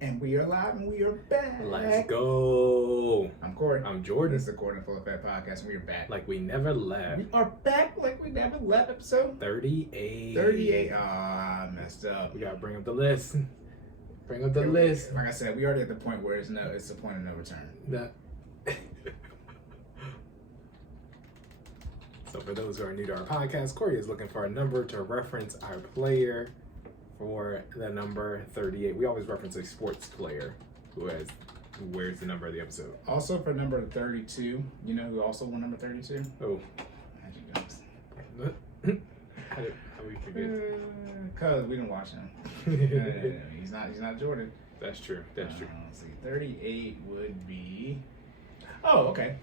And we are live and we are back. Let's go. I'm Cory. I'm Jordan. This is the Cordan Full of Fat podcast and we are back. Like we never left. We are back like we never left. Episode 38. 38. I messed up. We gotta bring up the list. Bring up the list. Like I said, we already at the point where it's the point of no return. So for those who are new to our podcast, Cory is looking for a number to reference our player for the number 38. We always reference a sports player who wears the number of the episode. Also for number 32, you know who also won number 32? Oh. Magic Johnson. How we forget? Because we didn't watch him. He's not Jordan. That's true. That's true. Let's see. 38 would be. Oh, okay.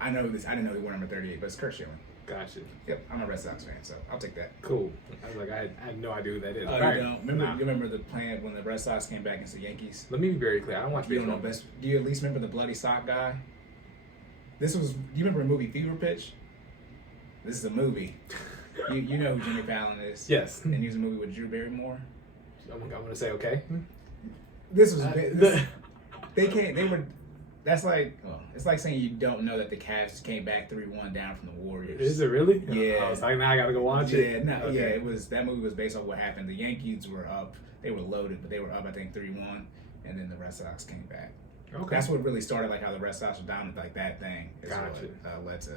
I know this. I didn't know he won number 38, but it's Kurt Schilling. Gotcha. Yep, I'm a Red Sox fan, so I'll take that. Cool. I was like, I had no idea who that is. You don't? You remember the plan when the Red Sox came back against the Yankees? Let me be very clear. I don't watch You baseball. don't know do you at least remember the bloody sock guy? Do you remember the movie Fever Pitch? This is a movie. you know who Jimmy Fallon is? Yes. And he was a movie with Drew Barrymore. I'm gonna say okay. This was That's like, it's like saying you don't know that the Cavs came back 3-1 down from the Warriors. Is it really? Yeah. I was like, now I gotta go watch it. Yeah, that movie was based on what happened. The Yankees were up, they were loaded, but they were up, I think, 3-1, and then the Red Sox came back. Okay. That's what really started, like how the Red Sox were dominant, like that thing. Is Gotcha. what led to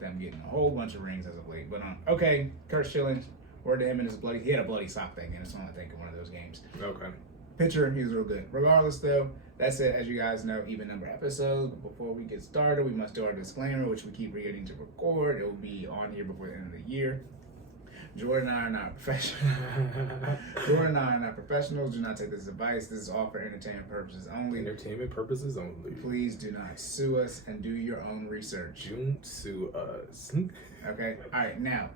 them getting a whole bunch of rings as of late. But okay, Kurt Schilling, word to him and his he had a bloody sock thing, and it's on, I think, in one of those games. Okay. Pitcher, he was real good. Regardless, though, that's it. As you guys know, even number episodes. But before we get started, we must do our disclaimer, which we keep forgetting to record. It will be on here before the end of the year. Jordan and I are not professionals. Do not take this advice. This is all for entertainment purposes only. Entertainment purposes only. Please do not sue us and do your own research. Don't sue us. Okay? All right, now.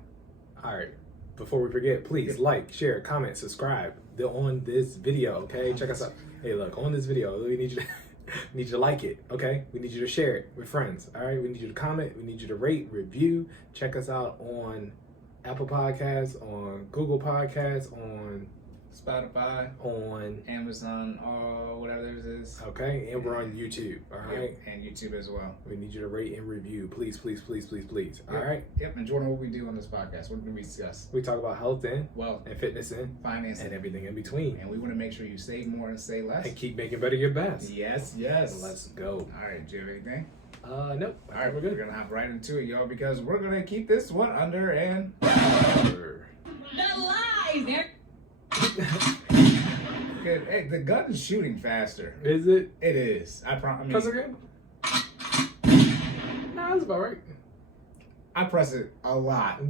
All right. Before we forget, please like, share, comment, subscribe on this video, okay? Check us out. Hey, look, on this video, we need you to like it, okay? We need you to share it with friends, all right? We need you to comment. We need you to rate, review. Check us out on Apple Podcasts, on Google Podcasts, on Spotify, on Amazon, whatever it is. Okay, and we're on YouTube, all right? And YouTube as well. We need you to rate and review, please, please, please, please, please. All Yep. right? Yep, and Jordan, what we do on this podcast, what do we discuss? We talk about health and Wealth, fitness and finance, and everything in between. And we want to make sure you save more and say less. And keep making better your best. Yes. Let's go. All right, do you have anything? Nope. All right, we're good. We're gonna hop right into it, y'all, because we're gonna keep this one under and. The lies there. Good. Hey, the gun is shooting faster. Is it? It is. I mean, Press it again? Nah, that's about right. I press it a lot.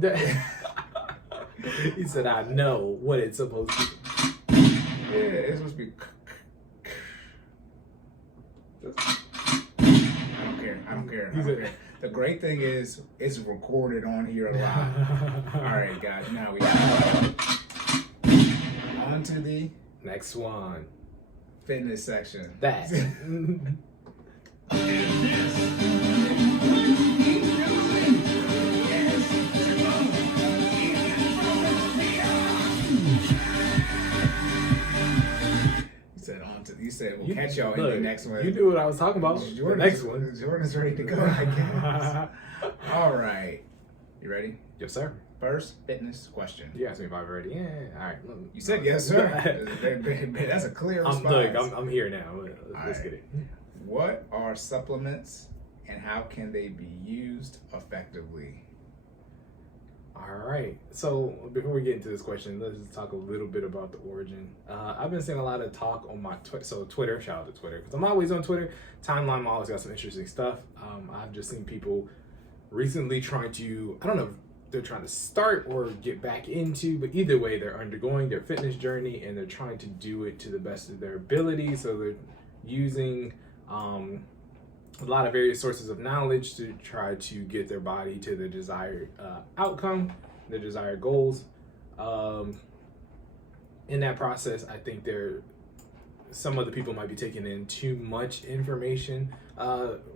He said, I know what it's supposed to be. Yeah, it's supposed to be. I don't care. The great thing is, it's recorded on here a lot. All right, guys, now we on to the next one. fitness section. That. You said we'll catch y'all in the next one. You knew what I was talking about. The next one. Jordan's ready to go, I guess. All right. You ready? Yes, sir. First fitness question. You asked me if I've already. Yeah. All right. You said yes, sir. That's a clear response. I'm here now. Let's get it. What are supplements and how can they be used effectively? All right. So before we get into this question, let's just talk a little bit about the origin. I've been seeing a lot of talk on my Twitter. Shout out to Twitter because I'm always on Twitter. Timeline always got some interesting stuff. I've just seen people recently trying to, I don't know if they're trying to start or get back into, but either way, they're undergoing their fitness journey and they're trying to do it to the best of their ability. So they're using a lot of various sources of knowledge to try to get their body to the desired outcome, the desired goals. In that process, I think some of the people might be taking in too much information.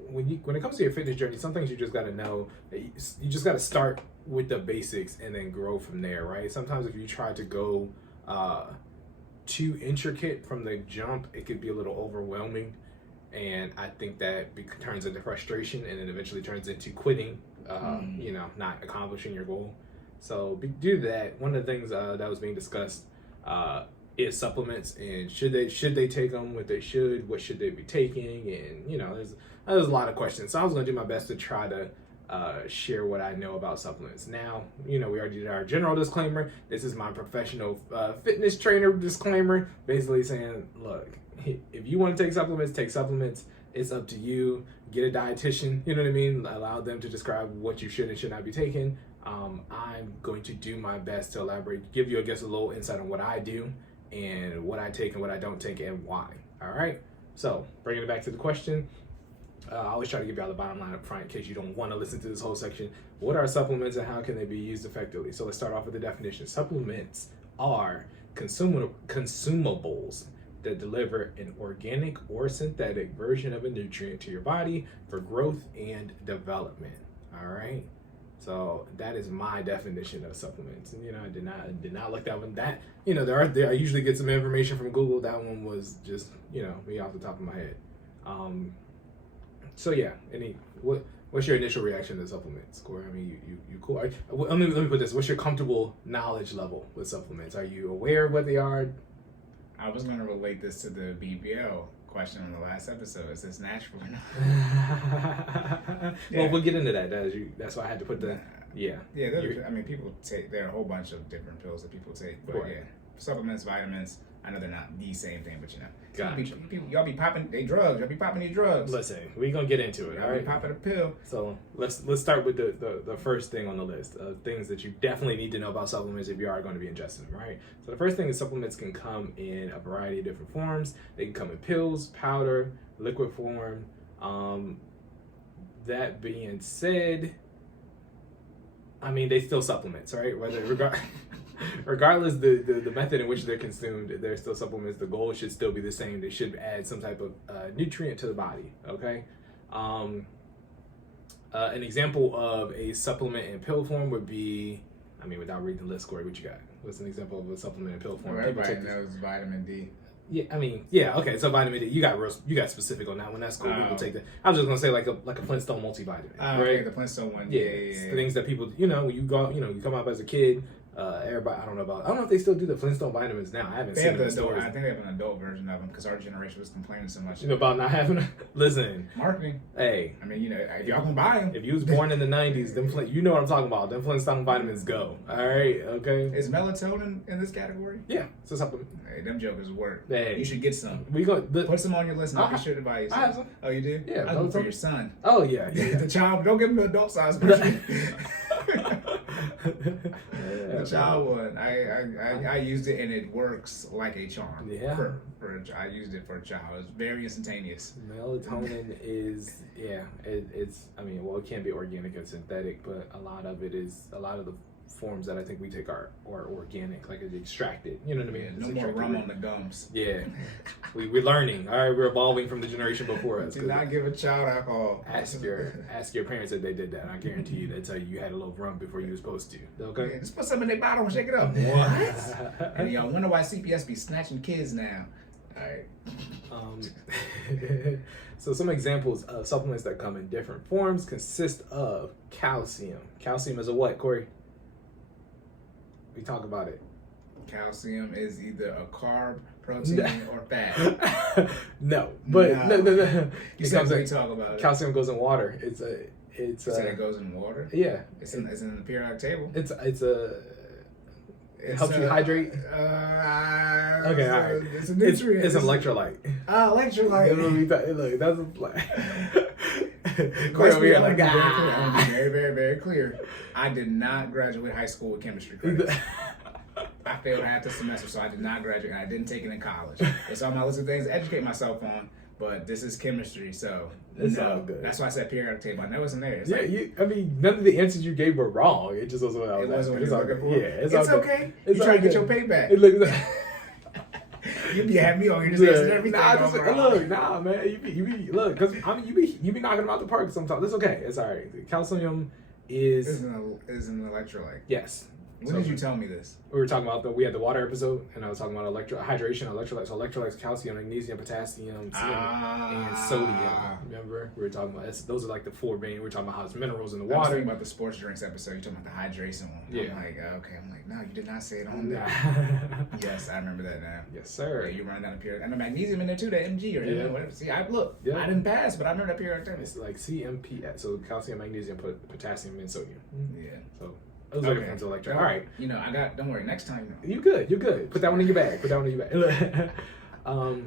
When it comes to your fitness journey, some things you just got to know. You just got to start with the basics and then grow from there, right? Sometimes if you try to go too intricate from the jump, it could be a little overwhelming. And I think that turns into frustration and then eventually turns into quitting, you know, not accomplishing your goal. So due to that, one of the things that was being discussed is supplements, and should they take them, what they should, what should they be taking, and you know, there's a lot of questions. So I was going to do my best to try to share what I know about supplements. Now, you know, we already did our general disclaimer. This is my professional fitness trainer disclaimer, basically saying, look, if you want to take supplements, take supplements. It's up to you. Get a dietitian, you know what I mean? Allow them to describe what you should and should not be taking. I'm going to do my best to elaborate, give you, I guess, a little insight on what I do and what I take and what I don't take and why. All right? So, bringing it back to the question, I always try to give y'all the bottom line up front in case you don't want to listen to this whole section. What are supplements and how can they be used effectively? So let's start off with the definition. Supplements are consumables that deliver an organic or synthetic version of a nutrient to your body for growth and development. All right? So that is my definition of supplements. And, you know, I did not look that one. That, you know, I usually get some information from Google. That one was just, you know, me off the top of my head. So yeah, what's your initial reaction to supplements, Cory? I mean, you cool. Let me put this. What's your comfortable knowledge level with supplements? Are you aware of what they are? I was going to relate this to the BBL question on the last episode. Is this natural or not? Yeah. Well, we'll get into that. That's why I had to put the Yeah, I mean, people take. There are a whole bunch of different pills that people take, but right. Yeah, supplements, vitamins. I know they're not the same thing, but you know, Gotcha. y'all be popping they drugs. Y'all be popping these drugs. Listen, we're gonna get into it. Y'all All right, be popping a pill. So let's start with the first thing on the list of things that you definitely need to know about supplements if you are going to be ingesting them. Right. So the first thing is supplements can come in a variety of different forms. They can come in pills, powder, liquid form. That being said, I mean, they still supplements, right? Regardless the method in which they're consumed, they're still supplements. The goal should still be the same. They should add some type of nutrient to the body, okay? An example of a supplement in pill form would be, I mean, without reading the list, Cory, what you got? What's an example of a supplement in pill form? Well, everybody knows vitamin D. Yeah, I mean, yeah, okay. So vitamin D, you got specific on that one. That's cool. People take that. I was just gonna say like a Flintstone multivitamin, right? Okay, the Flintstone one. Yeah. Things that people, you know, when you go, you know, you come up as a kid. Everybody, I don't know if they still do the Flintstone vitamins now. I haven't seen them in stores. I think they have an adult version of them because our generation was complaining so much. You know about not having. Listen, marketing. Hey, I mean, you know, y'all can buy them. If you was born in the '90s, you know what I'm talking about. Them Flintstone vitamins go. All right, okay. Is melatonin in this category? Yeah, it's a supplement. Hey, them jokers work. Hey, you should get some. Put some on your list. And be sure to buy you some. I have some. Oh, you do? Yeah, I do for your son. Oh yeah. The child. Don't give him the adult size version. The child one. I used it and it works like a charm. Yeah. I used it for a child. It's very instantaneous. Melatonin is it's I mean, well, it can be organic and synthetic, but a lot of the forms that I think we take are organic, like it's extracted. You know what I mean? Yeah, no more rum on the gums. Yeah. We're learning. All right, we're evolving from the generation before us. Do not give a child alcohol. Ask your parents if they did that. I guarantee you they'll tell you had a little rum before you were supposed to. Okay? Yeah, just put some in their bottle and shake it up. What? And y'all wonder why CPS be snatching kids now. All right. So some examples of supplements that come in different forms consist of calcium. Calcium is a what, Cory? We talk about it. Calcium is either a carb, protein, or fat. No, but no. You said we talk about it. Calcium goes in water. You said it goes in water? Yeah. It's in the periodic table? It helps you hydrate. Okay, all right. It's a nutrient. It's an electrolyte. Electrolyte. Look, that's like. Cory over here like, I'm gonna be very, very, very clear. I did not graduate high school with chemistry credits. I failed half the semester, so I did not graduate, and I didn't take it in college. It's on my list of things to educate myself on, but this is chemistry, so it's all good. That's why I said periodic table. I know it's in there. It's I mean, none of the answers you gave were wrong. It just wasn't what I was asking. It's okay. It's okay. You trying to get your payback. You be having me on here just answering everything. Nah, man. You be knocking them out the park sometimes. It's okay. It's all right. Calcium is an electrolyte. Yes. When did you tell me this? We were talking about we had the water episode, and I was talking about hydration, electrolytes. So electrolytes, calcium, magnesium, potassium, and sodium. Remember, we were talking about those are like the 4 main. We were talking about how it's minerals in the water. I was thinking about the sports drinks episode. You're talking about the hydration one. Yeah. I'm like, okay. I'm like, no, you did not say it on there. Yes, I remember that now. Yes, sir. Yeah, you running down the period. And the magnesium in there too, the MG or whatever. See, I didn't pass, but I remember that period. It's like CMP, so calcium, magnesium, potassium, and sodium. Yeah. So those are different electrolytes. All right. You know, don't worry. Next time, You're good. Put that one in your bag. All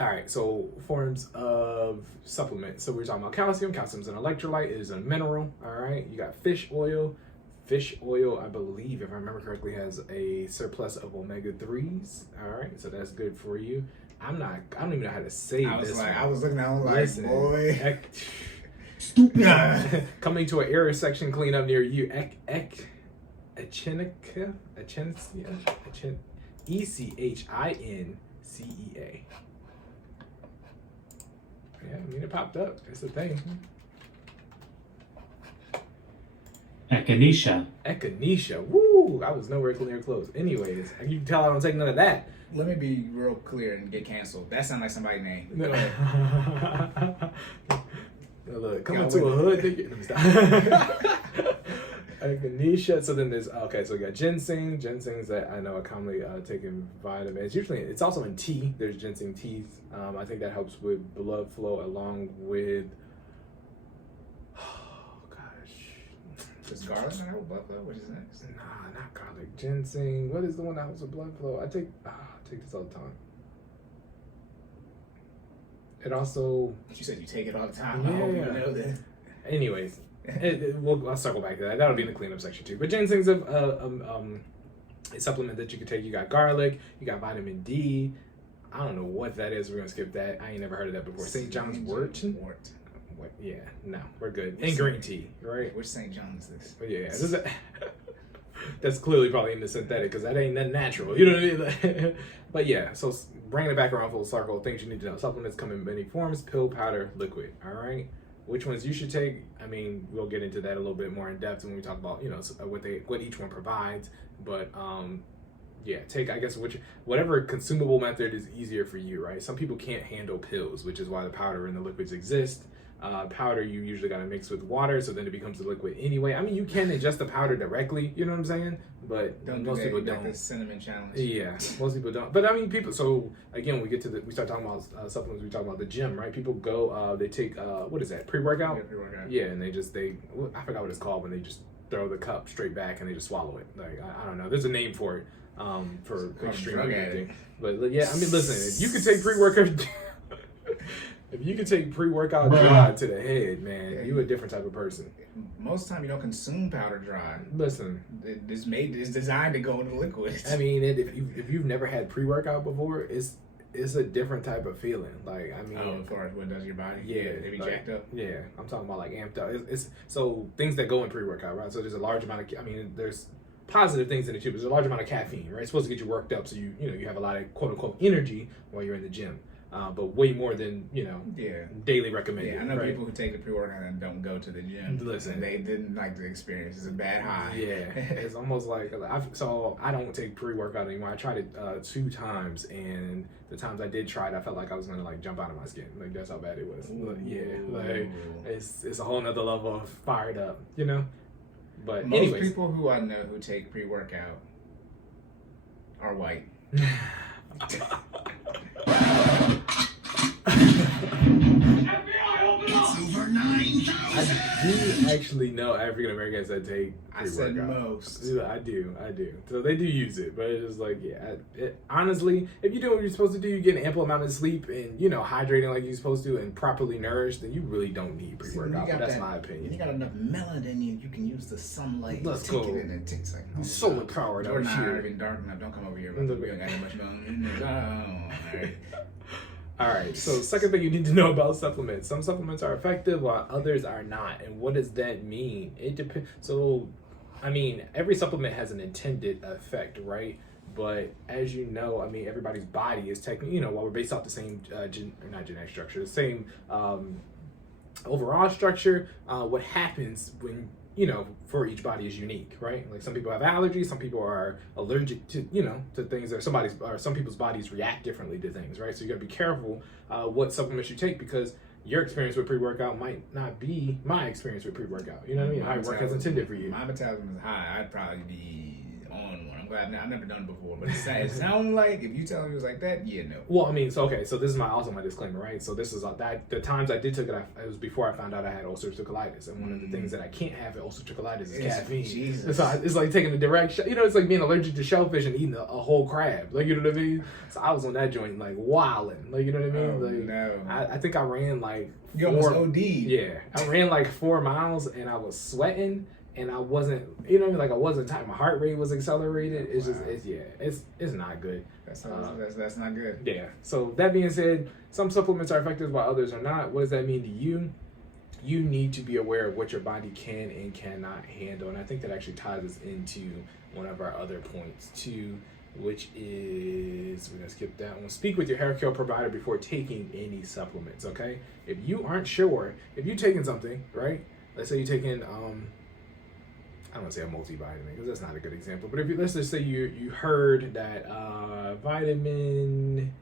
right. So forms of supplements. So we're talking about calcium. Calcium's an electrolyte. It is a mineral. All right. You got fish oil. Fish oil, I believe, if I remember correctly, has a surplus of omega-3s. All right. So that's good for you. I don't even know how to say this. I was looking at it like, boy. Coming to an area section cleanup near you. Echinacea? ECHINCEA. Yeah, I mean, it popped up. It's a thing. Echinacea. Woo! I was nowhere near close. Anyways, you can tell I don't take none of that. Let me be real clear and get canceled. That sounds like somebody's name. Go ahead. Look, coming to a hood, nigga. Echinacea. So then there's so we got ginseng. Ginsengs that I know are commonly taken vitamins. Usually, it's also in tea. There's ginseng teas. I think that helps with blood flow along with. Oh gosh. Does garlic not help blood flow? What is next? Nah, not garlic. Ginseng. What is the one that helps with blood flow? I take this all the time. It also. You said you take it all the time. Yeah. I hope you know that. Anyways, I'll circle back to that. That'll be in the cleanup section too. But ginseng's a supplement that you can take. You got garlic. You got vitamin D. I don't know what that is. We're gonna skip that. I ain't never heard of that before. St. John's wort. What? Yeah, no, we're good. And green tea, right? Which St. John's is this? Oh, yeah. That's clearly probably in the synthetic because that ain't nothing natural. You know what I mean? But yeah, so bringing it back around full circle, things you need to know. Supplements come in many forms: pill, powder, liquid. All right. Which ones you should take? I mean, we'll get into that a little bit more in depth when we talk about what each one provides. But yeah, take whatever consumable method is easier for you. Right. Some people can't handle pills, which is why the powder and the liquids exist. Powder you usually got to mix with water, so then it becomes a liquid anyway. I mean, you can ingest the powder directly, you know what I'm saying? But most people don't. The cinnamon challenge. Yeah, most people don't. But I mean, people. So again, we start talking about supplements. We talk about the gym, right? People go, they take what is that? Pre-workout. Yeah, pre-workout. Yeah, and I forgot what it's called when they just throw the cup straight back and they just swallow it. Like I don't know. There's a name for it. For extreme lifting. But yeah, I mean, listen, if you could take pre-workout. If you can take pre-workout dry to the head, man, you a different type of person. Most of the time, you don't consume powder dry. Listen, it's designed to go into liquids. I mean, if you've never had pre-workout before, it's a different type of feeling. Like, I mean, as far as what does your body? Yeah, they be jacked up. Yeah, I'm talking about like amped up. It's so things that go in pre-workout, right? So there's a large amount of. I mean, there's positive things in it too. There's a large amount of caffeine, right? It's supposed to get you worked up, so you have a lot of quote unquote energy while you're in the gym. But way more than daily recommended. Yeah, I know people who take the pre-workout and don't go to the gym. Listen, they didn't like the experience. It's a bad high. Yeah, it's almost like so I don't take pre-workout anymore. I tried it 2 times, and the times I did try it, I felt like I was gonna like jump out of my skin. Like that's how bad it was. Like it's a whole nother level of fired up, you know. But most people who I know who take pre-workout are white. I do actually know African Americans that take pre-workout. I said most. I do. So they do use it, but it's just like, honestly, if you do what you're supposed to do, you get an ample amount of sleep and, hydrating like you're supposed to and properly nourished, then you really don't need pre-workout. That's my opinion. You got enough melanin in you can use the sunlight. Let's go. It takes like solar powered out here. Even dark enough. Don't come over here. We don't got that much melanin. All right, so second thing you need to know about supplements. Some supplements are effective while others are not. And what does that mean? It depends. So, I mean, every supplement has an intended effect, right? But as you know, I mean, everybody's body is technically, while we're based off the same, not genetic structure, the same overall structure, what happens when you know, for each body is unique, right? Like some people have allergies, some people are allergic to, you know, to things that some people's bodies react differently to things, right? So you gotta be careful what supplements you take, because your experience with pre-workout might not be my experience with pre-workout. You know what I mean? How it works as intended for you. My metabolism is high. I'd probably be on one. I'm glad I've never done it before, but it sounds like if you tell me it was like that, yeah, no. Well, I mean, so okay, so this is also my disclaimer, right? So this is that the times I did take it, it was before I found out I had ulcerative colitis, and one of the things that I can't have in ulcerative colitis is caffeine. Jesus. So it's like taking a direct, you know, it's like being allergic to shellfish and eating a whole crab, like, you know what I mean? So I was on that joint like wilding, like, you know what I mean? Oh, like, no. I think I ran like You almost OD'd. Yeah, I ran like 4 miles and I was sweating. And I wasn't, you know what I mean? Like I wasn't tight. My heart rate was accelerated. It's just, it's not good. That's not good. Yeah. So that being said, some supplements are effective while others are not. What does that mean to you? You need to be aware of what your body can and cannot handle. And I think that actually ties us into one of our other points too, which is, we're gonna skip that one. Speak with your healthcare provider before taking any supplements, okay? If you aren't sure, if you're taking something, right? Let's say you're taking, I don't want to say a multivitamin because that's not a good example, but if you, let's just say you heard that vitamin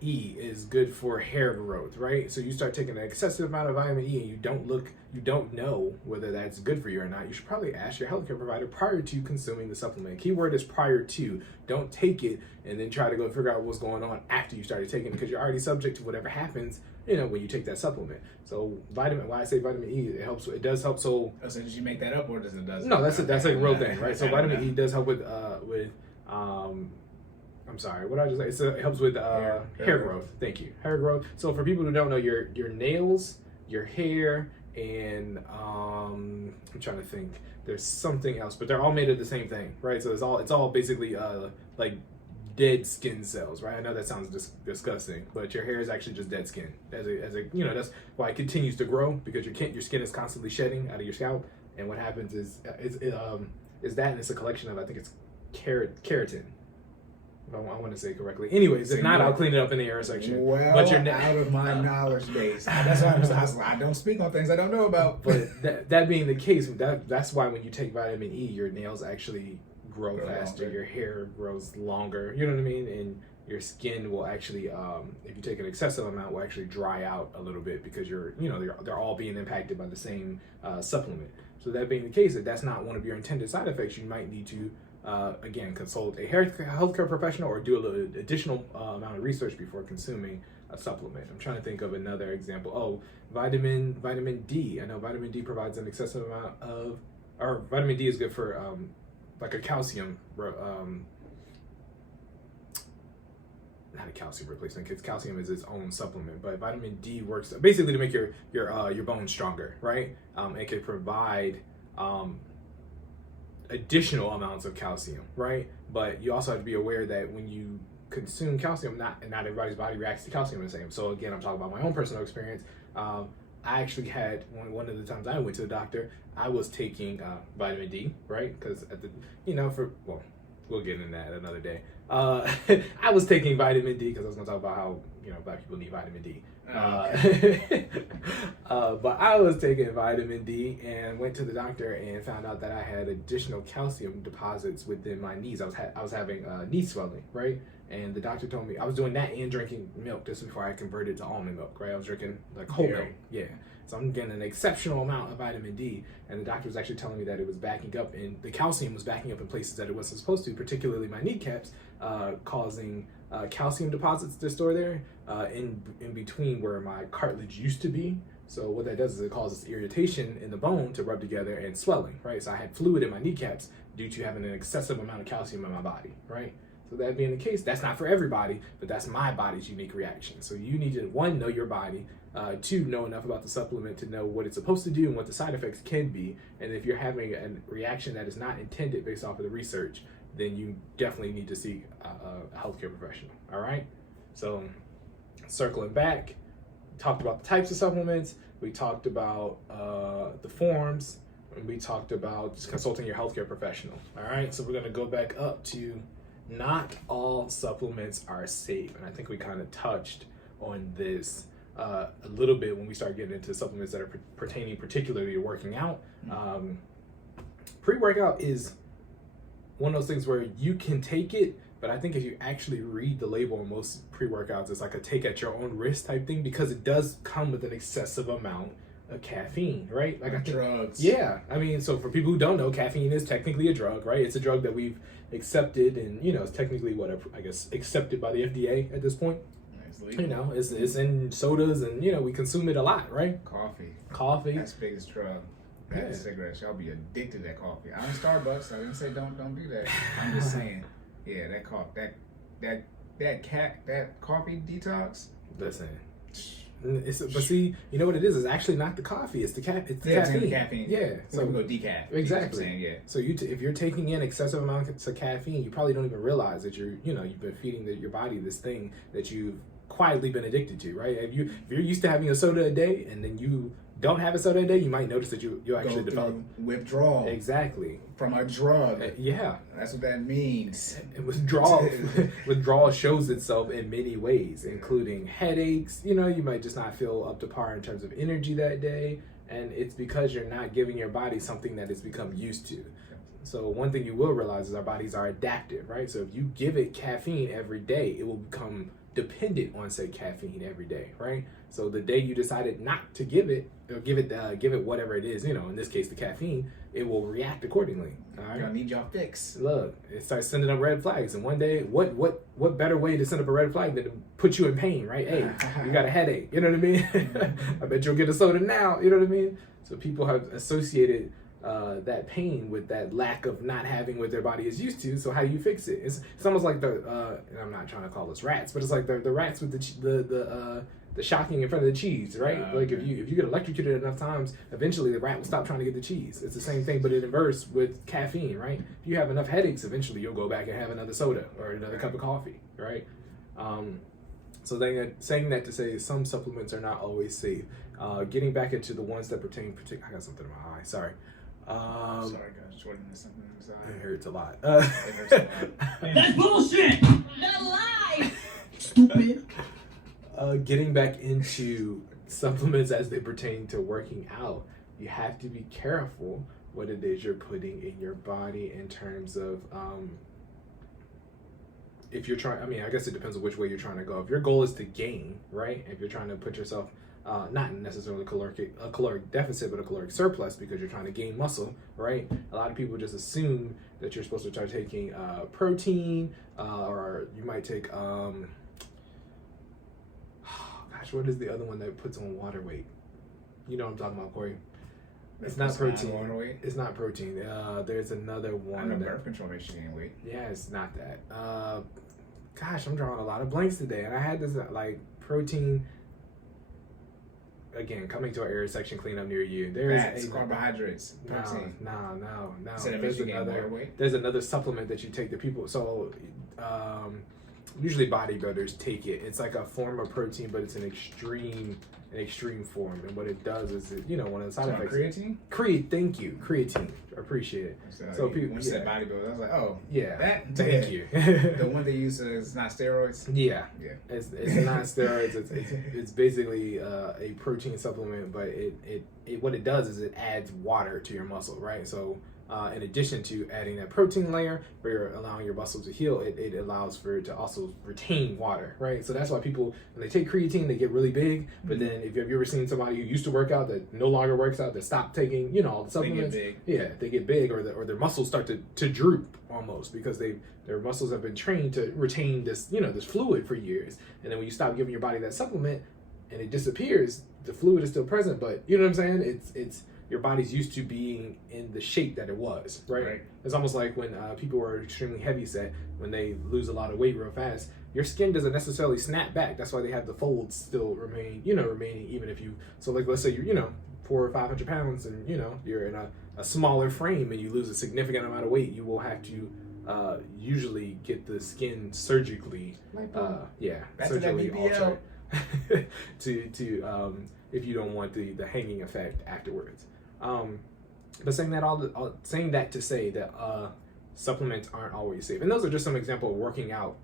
E is good for hair growth, right? So you start taking an excessive amount of vitamin E and you don't know whether that's good for you or not. You should probably ask your healthcare provider prior to consuming the supplement. Keyword is prior to. Don't take it and then try to go figure out what's going on after you started taking it, because you're already subject to whatever happens, you know, when you take that supplement. So why I say vitamin E, it does help. So did you make that up, or does it does? No, that's a real thing, right? So vitamin E does help with I'm sorry, what did I just say? It helps with hair growth. Thank you. Hair growth. So for people who don't know, your nails, your hair, and I'm trying to think. There's something else, but they're all made of the same thing, right? So it's all basically like dead skin cells, right? I know that sounds disgusting, but your hair is actually just dead skin. As a you know, that's why it continues to grow, because your skin is constantly shedding out of your scalp, and what happens is that, and it's a collection of, I think it's keratin. I want to say it correctly. Anyways, if not, I'll clean it up in the error section. Well, but you're out of my knowledge base. That's why I don't speak on things I don't know about. But that being the case, that's why when you take vitamin E, your nails actually grow faster, longer. Your hair grows longer. You know what I mean? And your skin will actually, if you take an excessive amount, will actually dry out a little bit, because they're all being impacted by the same supplement. So that being the case, if that's not one of your intended side effects, you might need to again, consult a healthcare professional or do a little additional amount of research before consuming a supplement. I'm trying to think of another example. Oh, vitamin D. I know vitamin D provides an excessive amount of, or vitamin D is good for like a calcium, not a calcium replacement, because calcium is its own supplement, but vitamin D works basically to make your bones stronger, right? It can provide additional amounts of calcium, right? But you also have to be aware that when you consume calcium, not everybody's body reacts to calcium the same. So again, I'm talking about my own personal experience. I actually had one of the times I went to the doctor, I was taking vitamin D, right? Because we'll get into that another day. I was taking vitamin D because I was going to talk about how Black people need vitamin D. But I was taking vitamin D and went to the doctor and found out that I had additional calcium deposits within my knees. I was having knee swelling, right? And the doctor told me I was doing that and drinking milk. This is before I converted to almond milk, right? I was drinking like whole milk, yeah. So I'm getting an exceptional amount of vitamin D, and the doctor was actually telling me that it was backing up, and the calcium was backing up in places that it wasn't supposed to, particularly my kneecaps, causing calcium deposits to store there in between where my cartilage used to be. So what that does is it causes irritation in the bone to rub together and swelling, right? So I had fluid in my kneecaps due to having an excessive amount of calcium in my body, right? So that being the case, that's not for everybody, but that's my body's unique reaction. So you need to, one, know your body, two, know enough about the supplement to know what it's supposed to do and what the side effects can be. And if you're having a reaction that is not intended based off of the research, then you definitely need to seek a healthcare professional, all right? So circling back, talked about the types of supplements, we talked about the forms, and we talked about just consulting your healthcare professional, all right? So we're gonna go back up to not all supplements are safe, and I think we kind of touched on this a little bit when we start getting into supplements that are pertaining particularly to working out. pre-workout is one of those things where you can take it, but I think if you actually read the label on most pre-workouts, it's like a take at your own risk type thing, because it does come with an excessive amount of caffeine, right? Like drugs. Yeah. I mean, so for people who don't know, caffeine is technically a drug, right? It's a drug that we've accepted, and, you know, it's technically I guess accepted by the FDA at this point. You know, it's in sodas, and, you know, we consume it a lot, right? Coffee. That's the biggest drug. That's cigarettes. Y'all be addicted to that coffee. I'm Starbucks. I didn't say don't do that. I'm just saying, yeah, that coffee detox. Listen, but see, you know what it is? It's actually not the coffee. It's the caffeine. Yeah. So we go decaf. Exactly. Saying, yeah. So if you're taking in excessive amounts of caffeine, you probably don't even realize that you've been feeding your body this thing that you've quietly been addicted to, right? If you're used to having a soda a day, and then you don't have a soda a day, you might notice that you actually develop withdrawal. Exactly. From a drug. Yeah. That's what that means. Withdrawal shows itself in many ways, including headaches. You know, you might just not feel up to par in terms of energy that day, and it's because you're not giving your body something that it's become used to. So one thing you will realize is our bodies are adaptive, right? So if you give it caffeine every day, it will become dependent on, say, caffeine every day, right? So the day you decided not to give it, or give it whatever it is, you know, in this case the caffeine, it will react accordingly. All right, y'all need y'all fix. Look, it starts sending up red flags, and one day, what better way to send up a red flag than to put you in pain, right? Hey, you got a headache, you know what I mean? I bet you'll get a soda now, you know what I mean? So people have associated that pain with that lack of not having what their body is used to. So how do you fix it? It's almost like and I'm not trying to call us rats, but it's like the rats with the shocking in front of the cheese, right? Like if you get electrocuted enough times, eventually the rat will stop trying to get the cheese. It's the same thing, but in inverse with caffeine, right? If you have enough headaches, eventually you'll go back and have another soda or another cup of coffee, right? So then saying that to say some supplements are not always safe. Getting back into the ones that pertain, I got something in my eye. Sorry. Sorry, guys. Jordan has something inside. It hurts a lot. It hurts a lot. That's bullshit! The lie! Stupid. Getting back into supplements as they pertain to working out, you have to be careful what it is you're putting in your body in terms of if you're trying. I mean, I guess it depends on which way you're trying to go. If your goal is to gain, right? If you're trying to put yourself not necessarily a caloric deficit, but a caloric surplus, because you're trying to gain muscle, right? A lot of people just assume that you're supposed to start taking protein, or you might take, gosh, what is the other one that puts on water weight? You know what I'm talking about, Corey? It's not protein. Water weight? It's not protein. There's another one. I know birth control makes you gain weight. Yeah, it's not that. Gosh, I'm drawing a lot of blanks today, and I had this like protein. Again, coming to our area section cleanup near you. There's carbohydrates, protein. No. There's another supplement that you take that people. So, usually bodybuilders take it. It's like a form of protein, but it's an extreme form. And what it does is, one of the side effects. Creatine? Thank you, creatine. I appreciate it. So people, when you said bodybuilder, I was like, oh, yeah. Thank you. The one they use is not steroids. Yeah. It's not steroids. It's basically a protein supplement, but it what it does is it adds water to your muscle, right? So in addition to adding that protein layer where you're allowing your muscle to heal, it allows for it to also retain water, right? So that's why people, when they take creatine, they get really big. But then if you've ever seen somebody who used to work out that no longer works out, that stopped taking, all the supplements, they get big, or their muscles start to droop almost, because their muscles have been trained to retain this, this fluid for years. And then when you stop giving your body that supplement and it disappears, the fluid is still present, but you know what I'm saying? It's your body's used to being in the shape that it was, right? It's almost like when people are extremely heavy set, when they lose a lot of weight real fast, your skin doesn't necessarily snap back. That's why they have the folds still remaining even if you, so like let's say you're, 400 or 500 pounds and, you're in a smaller frame and you lose a significant amount of weight, you will have to usually get the skin surgically, surgically altered to if you don't want the hanging effect afterwards. But saying that to say that supplements aren't always safe, and those are just some example of working out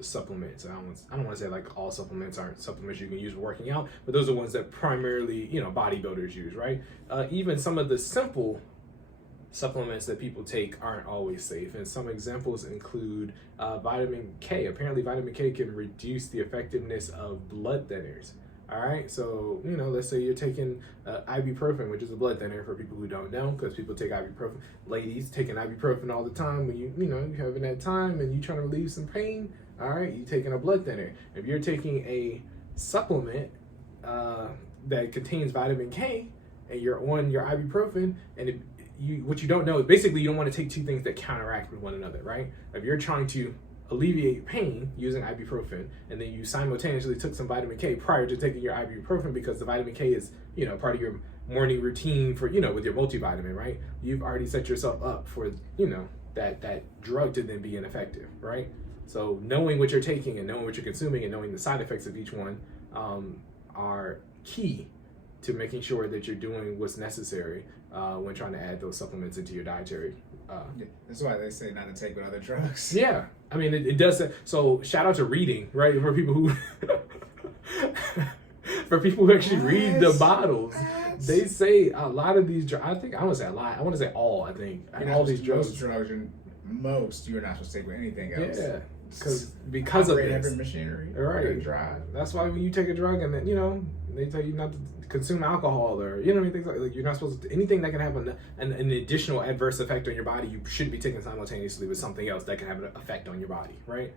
supplements. I don't want to say like all supplements aren't supplements you can use for working out, but those are ones that primarily bodybuilders use, right? Even some of the simple supplements that people take aren't always safe. And some examples include vitamin K. Apparently, vitamin K can reduce the effectiveness of blood thinners. All right, so, you know, let's say you're taking ibuprofen, which is a blood thinner for people who don't know, because people take ibuprofen. Ladies taking ibuprofen all the time when you're having that time and you're trying to relieve some pain. All right, you're taking a blood thinner. If you're taking a supplement that contains vitamin K and you're on your ibuprofen, and what you don't know is basically you don't want to take two things that counteract with one another, right? If you're trying to alleviate pain using ibuprofen, and then you simultaneously took some vitamin K prior to taking your ibuprofen, because the vitamin K is, part of your morning routine for, with your multivitamin, right? You've already set yourself up for, that drug to then be ineffective, right? So knowing what you're taking and knowing what you're consuming and knowing the side effects of each one are key to making sure that you're doing what's necessary when trying to add those supplements into your dietary. That's why they say not to take with other drugs. Yeah, I mean it does. So shout out to reading, right? For people who actually read the bottles, they say a lot of these drugs. I don't want to say a lot. I want to say all. I think all these drugs. Most you're not supposed to take with anything else. Yeah. Because of this. Heavy machinery, right? Drive. That's why when you take a drug and then they tell you not to consume alcohol or things like you're not supposed to, anything that can have an additional adverse effect on your body, you shouldn't be taking simultaneously with something else that can have an effect on your body, right?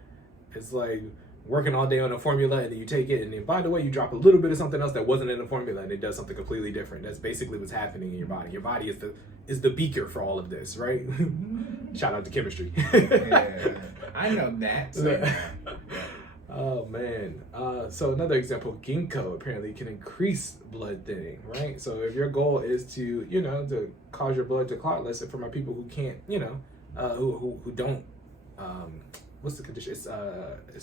It's like working all day on a formula and then you take it and then by the way you drop a little bit of something else that wasn't in the formula and it does something completely different. That's basically what's happening in your body. Your body is the beaker for all of this, right? Shout out to chemistry. Yeah, I know that. So yeah. Oh man. So another example, ginkgo apparently can increase blood thinning, right? So if your goal is to, to cause your blood to clot, let's say for my people who can't, who don't, what's the condition? It's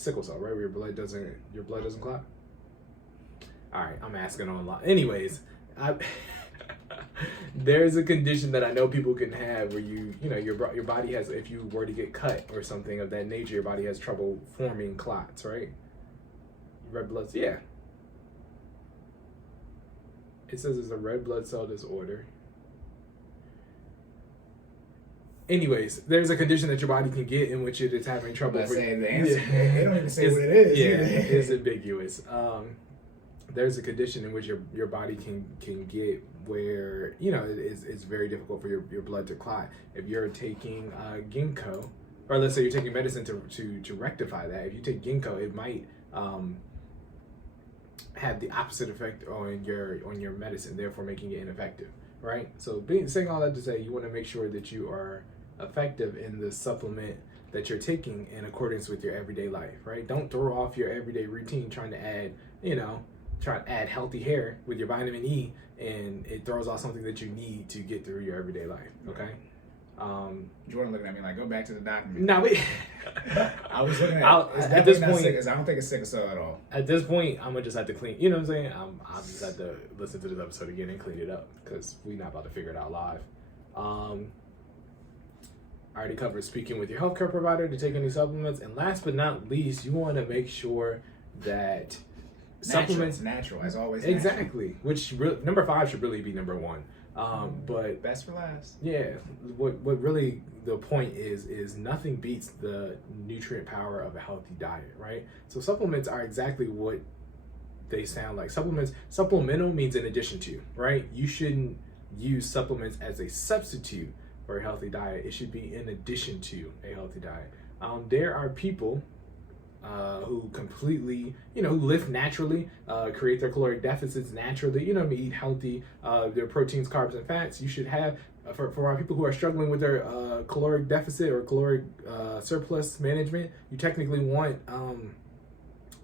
sickle cell, right? Where your blood doesn't clot. All right, I'm asking online. Anyways, there's a condition that I know people can have where your body has, if you were to get cut or something of that nature, your body has trouble forming clots, right? Red blood, yeah. It says it's a red blood cell disorder. Anyways, there's a condition that your body can get in which it is having trouble. Saying the answer, they don't even say what it is. Yeah, it's ambiguous. There's a condition in which your body can get where it's very difficult for your blood to clot. If you're taking ginkgo, or let's say you're taking medicine to rectify that, if you take ginkgo, it might have the opposite effect on your medicine, therefore making it ineffective, right? So saying all that to say, you want to make sure that you are effective in the supplement that you're taking in accordance with your everyday life, right? Don't throw off your everyday routine trying to add, try to add healthy hair with your vitamin E, and it throws off something that you need to get through your everyday life. Okay. Jordan looking at me like, go back to the document. No, wait. I was looking at this point. I don't think it's sickle cell at all. At this point, I'm gonna just have to clean. You know what I'm saying? I'll just have to listen to this episode again and clean it up because we're not about to figure it out live. I already covered speaking with your healthcare provider to take any supplements, and last but not least, you want to make sure that supplements natural as always. Exactly. Which number 5 should really be number 1. But best for last. Yeah. What really the point is nothing beats the nutrient power of a healthy diet, right? So supplements are exactly what they sound like. Supplemental means in addition to, right? You shouldn't use supplements as a substitute for a healthy diet. It should be in addition to a healthy diet. There are people who completely, who live naturally, create their caloric deficits naturally, eat healthy, their proteins, carbs, and fats. You should have, for our people who are struggling with their caloric deficit or caloric surplus management, you technically want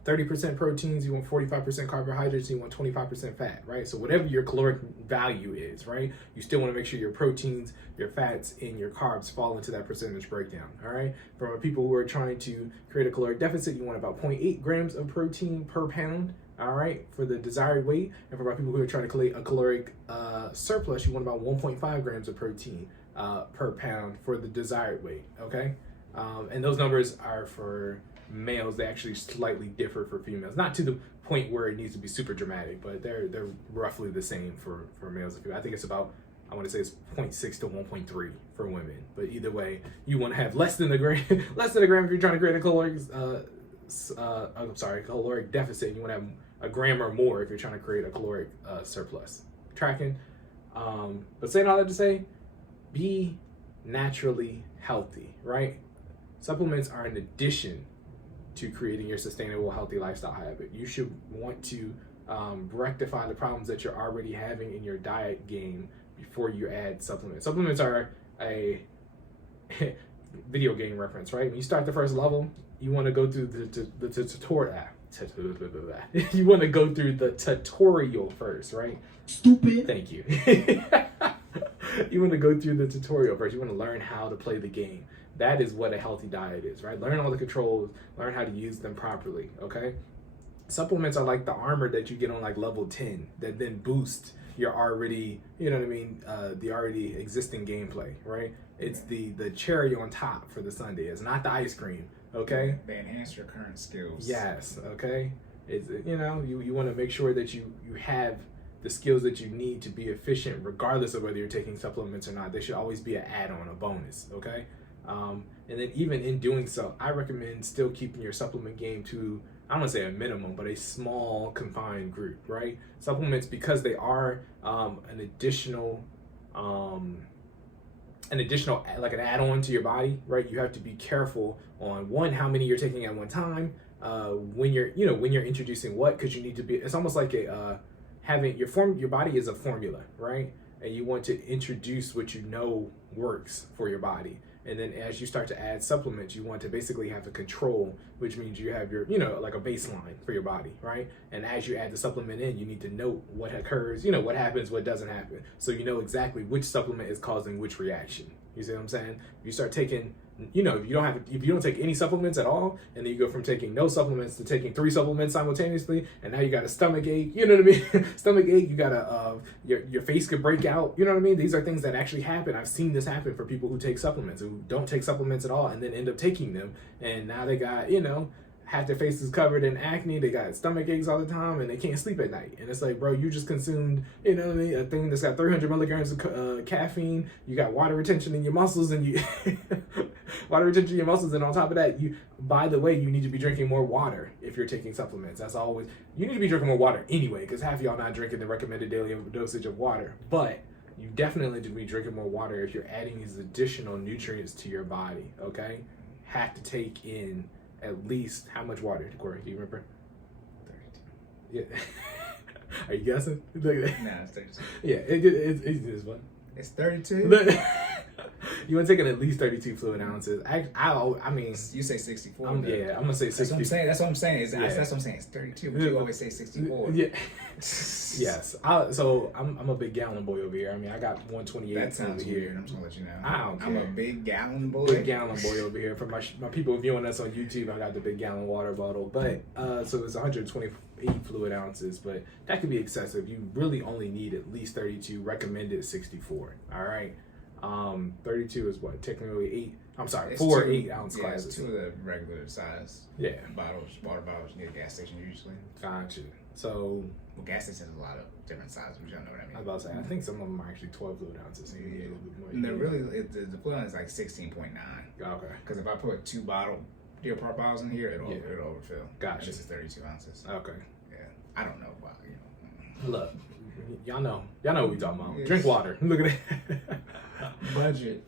30% proteins, you want 45% carbohydrates, you want 25% fat, right? So whatever your caloric value is, right? You still want to make sure your proteins, your fats, and your carbs fall into that percentage breakdown, all right? For people who are trying to create a caloric deficit, you want about 0.8 grams of protein per pound, all right, for the desired weight. And for people who are trying to create a caloric surplus, you want about 1.5 grams of protein per pound for the desired weight, okay? And those numbers are for males. They actually slightly differ for females, not to the point where it needs to be super dramatic, but they're roughly the same for males and females. I think it's about I want to say it's 0.6 to 1.3 for women. But either way, you want to have less than a gram, less than a gram if you're trying to create a caloric deficit. You want to have a gram or more if you're trying to create a caloric surplus. Tracking. But saying all that to say, be naturally healthy, right? Supplements are an addition to creating your sustainable, healthy lifestyle habit. You should want to rectify the problems that you're already having in your diet game before you add supplements. Supplements are a video game reference, right? When you start the first level, you want to go through the tutorial. You want to go through the tutorial first, right? Stupid. Thank you. You want to go through the tutorial first. You want to learn how to play the game. That is what a healthy diet is, right? Learn all the controls, learn how to use them properly, okay? Supplements are like the armor that you get on like level 10 that then boost your already, you know what I mean, the already existing gameplay, right? It's the cherry on top for the sundae. It's not the ice cream, okay? They enhance your current skills. Yes, okay? It's, you know, you want to make sure that you have the skills that you need to be efficient regardless of whether you're taking supplements or not. They should always be an add-on, a bonus, okay? And then even in doing so, I recommend still keeping your supplement game to, I don't want to say a minimum, but a small confined group, right? Supplements, because they are an additional like an add-on to your body, right? You have to be careful on one, how many you're taking at one time, when you're introducing what, because you need to be, it's almost like a having your body is a formula, right? And you want to introduce what you know works for your body. And then as you start to add supplements, you want to basically have the control, which means you have your, like a baseline for your body, right? And as you add the supplement in, you need to note what occurs, what happens, what doesn't happen. So you know exactly which supplement is causing which reaction. You see what I'm saying? You start taking, if you don't take any supplements at all, and then you go from taking no supplements to taking 3 supplements simultaneously, and now you got a stomach ache, you know what I mean? Stomach ache, you got your face could break out, you know what I mean? These are things that actually happen. I've seen this happen for people who take supplements, who don't take supplements at all, and then end up taking them, and now they got, half their faces covered in acne, they got stomach aches all the time, and they can't sleep at night. And it's like, bro, you just consumed, a thing that's got 300 milligrams of caffeine, you got water retention in your muscles, and on top of that, by the way, you need to be drinking more water if you're taking supplements. That's always, you need to be drinking more water anyway, because half of y'all not drinking the recommended daily dosage of water. But you definitely need to be drinking more water if you're adding these additional nutrients to your body, okay? Have to take in at least how much water, Cory? Do you remember? 32. Yeah. Are you guessing? No, it's 32. Yeah, it's what? It's 32. You want to take in at least 32 fluid ounces. I mean, you say 64. I'm gonna say 60. That's what I'm saying. That's what I'm saying. It's 32, but you always say 64. Yeah. Yes. So I'm a big gallon boy over here. I mean, I got 128. That sounds weird. I'm just gonna let you know. I'm a big gallon boy. Big gallon boy over here. For my people viewing us on YouTube, I got the big gallon water bottle. But so it's 128 fluid ounces, but that could be excessive. You really only need at least 32. Recommended 64. All right. 32 is what? Technically 4 8-ounce glasses. It's 2 of the regular size bottles, water bottles you need at a gas station usually. Gotcha. So, gas stations have a lot of different sizes, but y'all know what I mean. I was about to say, I think some of them are actually 12 fluid ounces. So yeah. And the fluid ounce is like 16.9. Okay. Because if I put 2 Deer Park bottles in here, it'll overfill. Gotcha. And this is 32 ounces. Okay. Yeah. I don't know why, Look, y'all know what we talking about. Yes. Drink water. Look at it. Budget.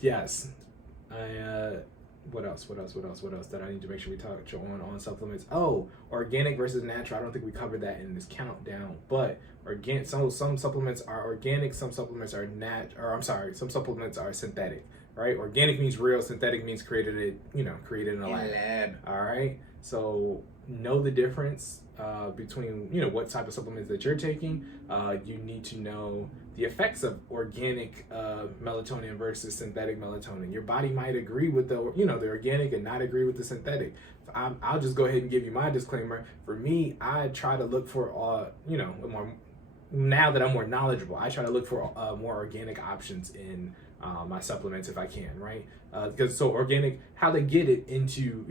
Yes. What else that I need to make sure we touch on supplements? Oh, organic versus natural. I don't think we covered that in this countdown, but some supplements are organic, some supplements are some supplements are synthetic, right? Organic means real, synthetic means created in a lab. All right. So know the difference between what type of supplements that you're taking. You need to know the effects of organic melatonin versus synthetic melatonin. Your body might agree with the organic and not agree with the synthetic. I'll just go ahead and give you my disclaimer. For me, I try to look for now that I'm more knowledgeable, I try to look for more organic options in my supplements if I can, right? Because organic, how they get it into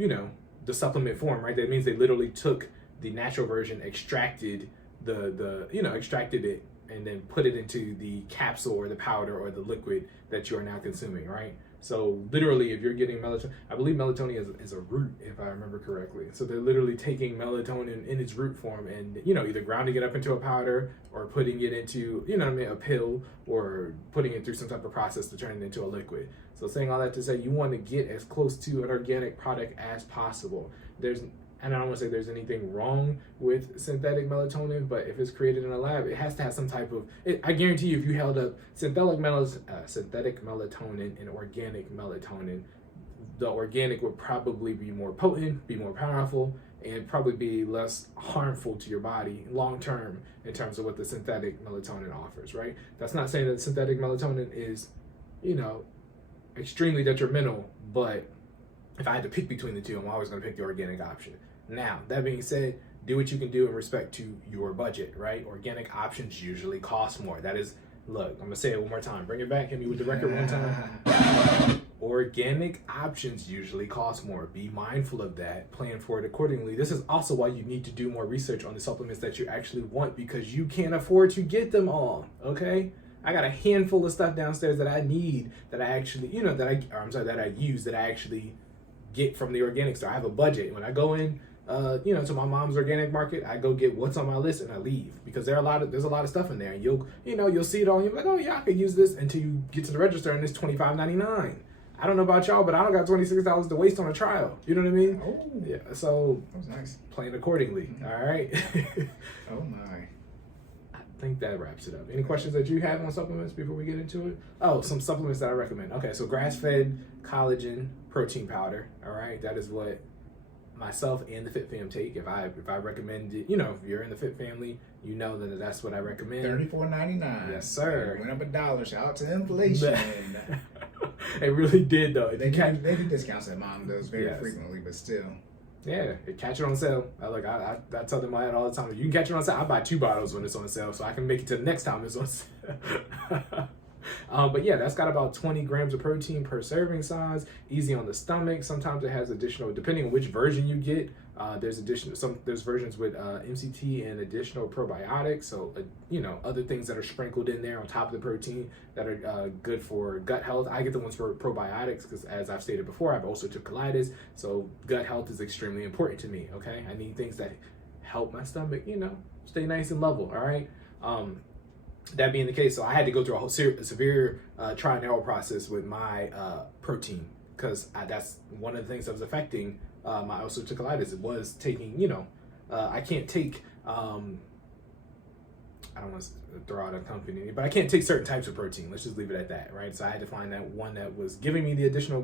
the supplement form, right? That means they literally took the natural version, extracted extracted it, and then put it into the capsule or the powder or the liquid that you are now consuming, right? So literally, if you're getting melatonin, I believe melatonin is a root, if I remember correctly. So they're literally taking melatonin in its root form and, either grounding it up into a powder or putting it into, a pill, or putting it through some type of process to turn it into a liquid. So saying all that to say, you want to get as close to an organic product as possible. And I don't want to say there's anything wrong with synthetic melatonin, but if it's created in a lab, it has to have some type of, I guarantee you, if you held up synthetic melatonin and organic melatonin, the organic would probably be more potent, be more powerful, and probably be less harmful to your body long term in terms of what the synthetic melatonin offers, right? That's not saying that synthetic melatonin is, extremely detrimental, but if I had to pick between the two, I'm always going to pick the organic option. Now, that being said, do what you can do in respect to your budget, right? Organic options usually cost more. That is, look, I'm going to say it one more time. Bring it back. Hit me with the record one time. Organic options usually cost more. Be mindful of that. Plan for it accordingly. This is also why you need to do more research on the supplements that you actually want, because you can't afford to get them all, okay? I got a handful of stuff downstairs that I need, that I actually, that I use, that I actually get from the organic store. I have a budget. When I go in, to my mom's organic market, I go get what's on my list and I leave, because there's a lot of stuff in there, and you'll see it all and you're like, oh yeah, I could use this, until you get to the register and it's $25.99. I don't know about y'all, but I don't got $26 to waste on a trial. You know what I mean? Oh, yeah. So that was nice. Plan accordingly. All right. Oh my. I think that wraps it up. Any questions that you have on supplements before we get into it? Oh, some supplements that I recommend. Okay, so grass-fed collagen protein powder. All right, that is what myself and the Fit Fam take. If I recommend it, if you're in the Fit family, that that's what I recommend. $34.99. Yes, sir. It went up $1. Shout out to inflation. It really did, though. They do discounts that mom does very frequently, but still. Yeah, catch it on sale. I tell them my ad all the time. You can catch it on sale. I buy 2 bottles when it's on sale, so I can make it to the next time it's on sale. But yeah, that's got about 20 grams of protein per serving size. Easy on the stomach. Sometimes it has additional, depending on which version you get. There's versions with MCT and additional probiotics. So other things that are sprinkled in there on top of the protein that are good for gut health. I get the ones for probiotics because, as I've stated before, I've also took colitis. So gut health is extremely important to me. Okay, I need things that help my stomach, stay nice and level. All right. That being the case, so I had to go through a whole severe trial and error process with my protein, because that's one of the things that was affecting my ulcerative colitis. It was taking, I can't take, I don't want to throw out a company, but I can't take certain types of protein. Let's just leave it at that, right? So I had to find that one that was giving me the additional,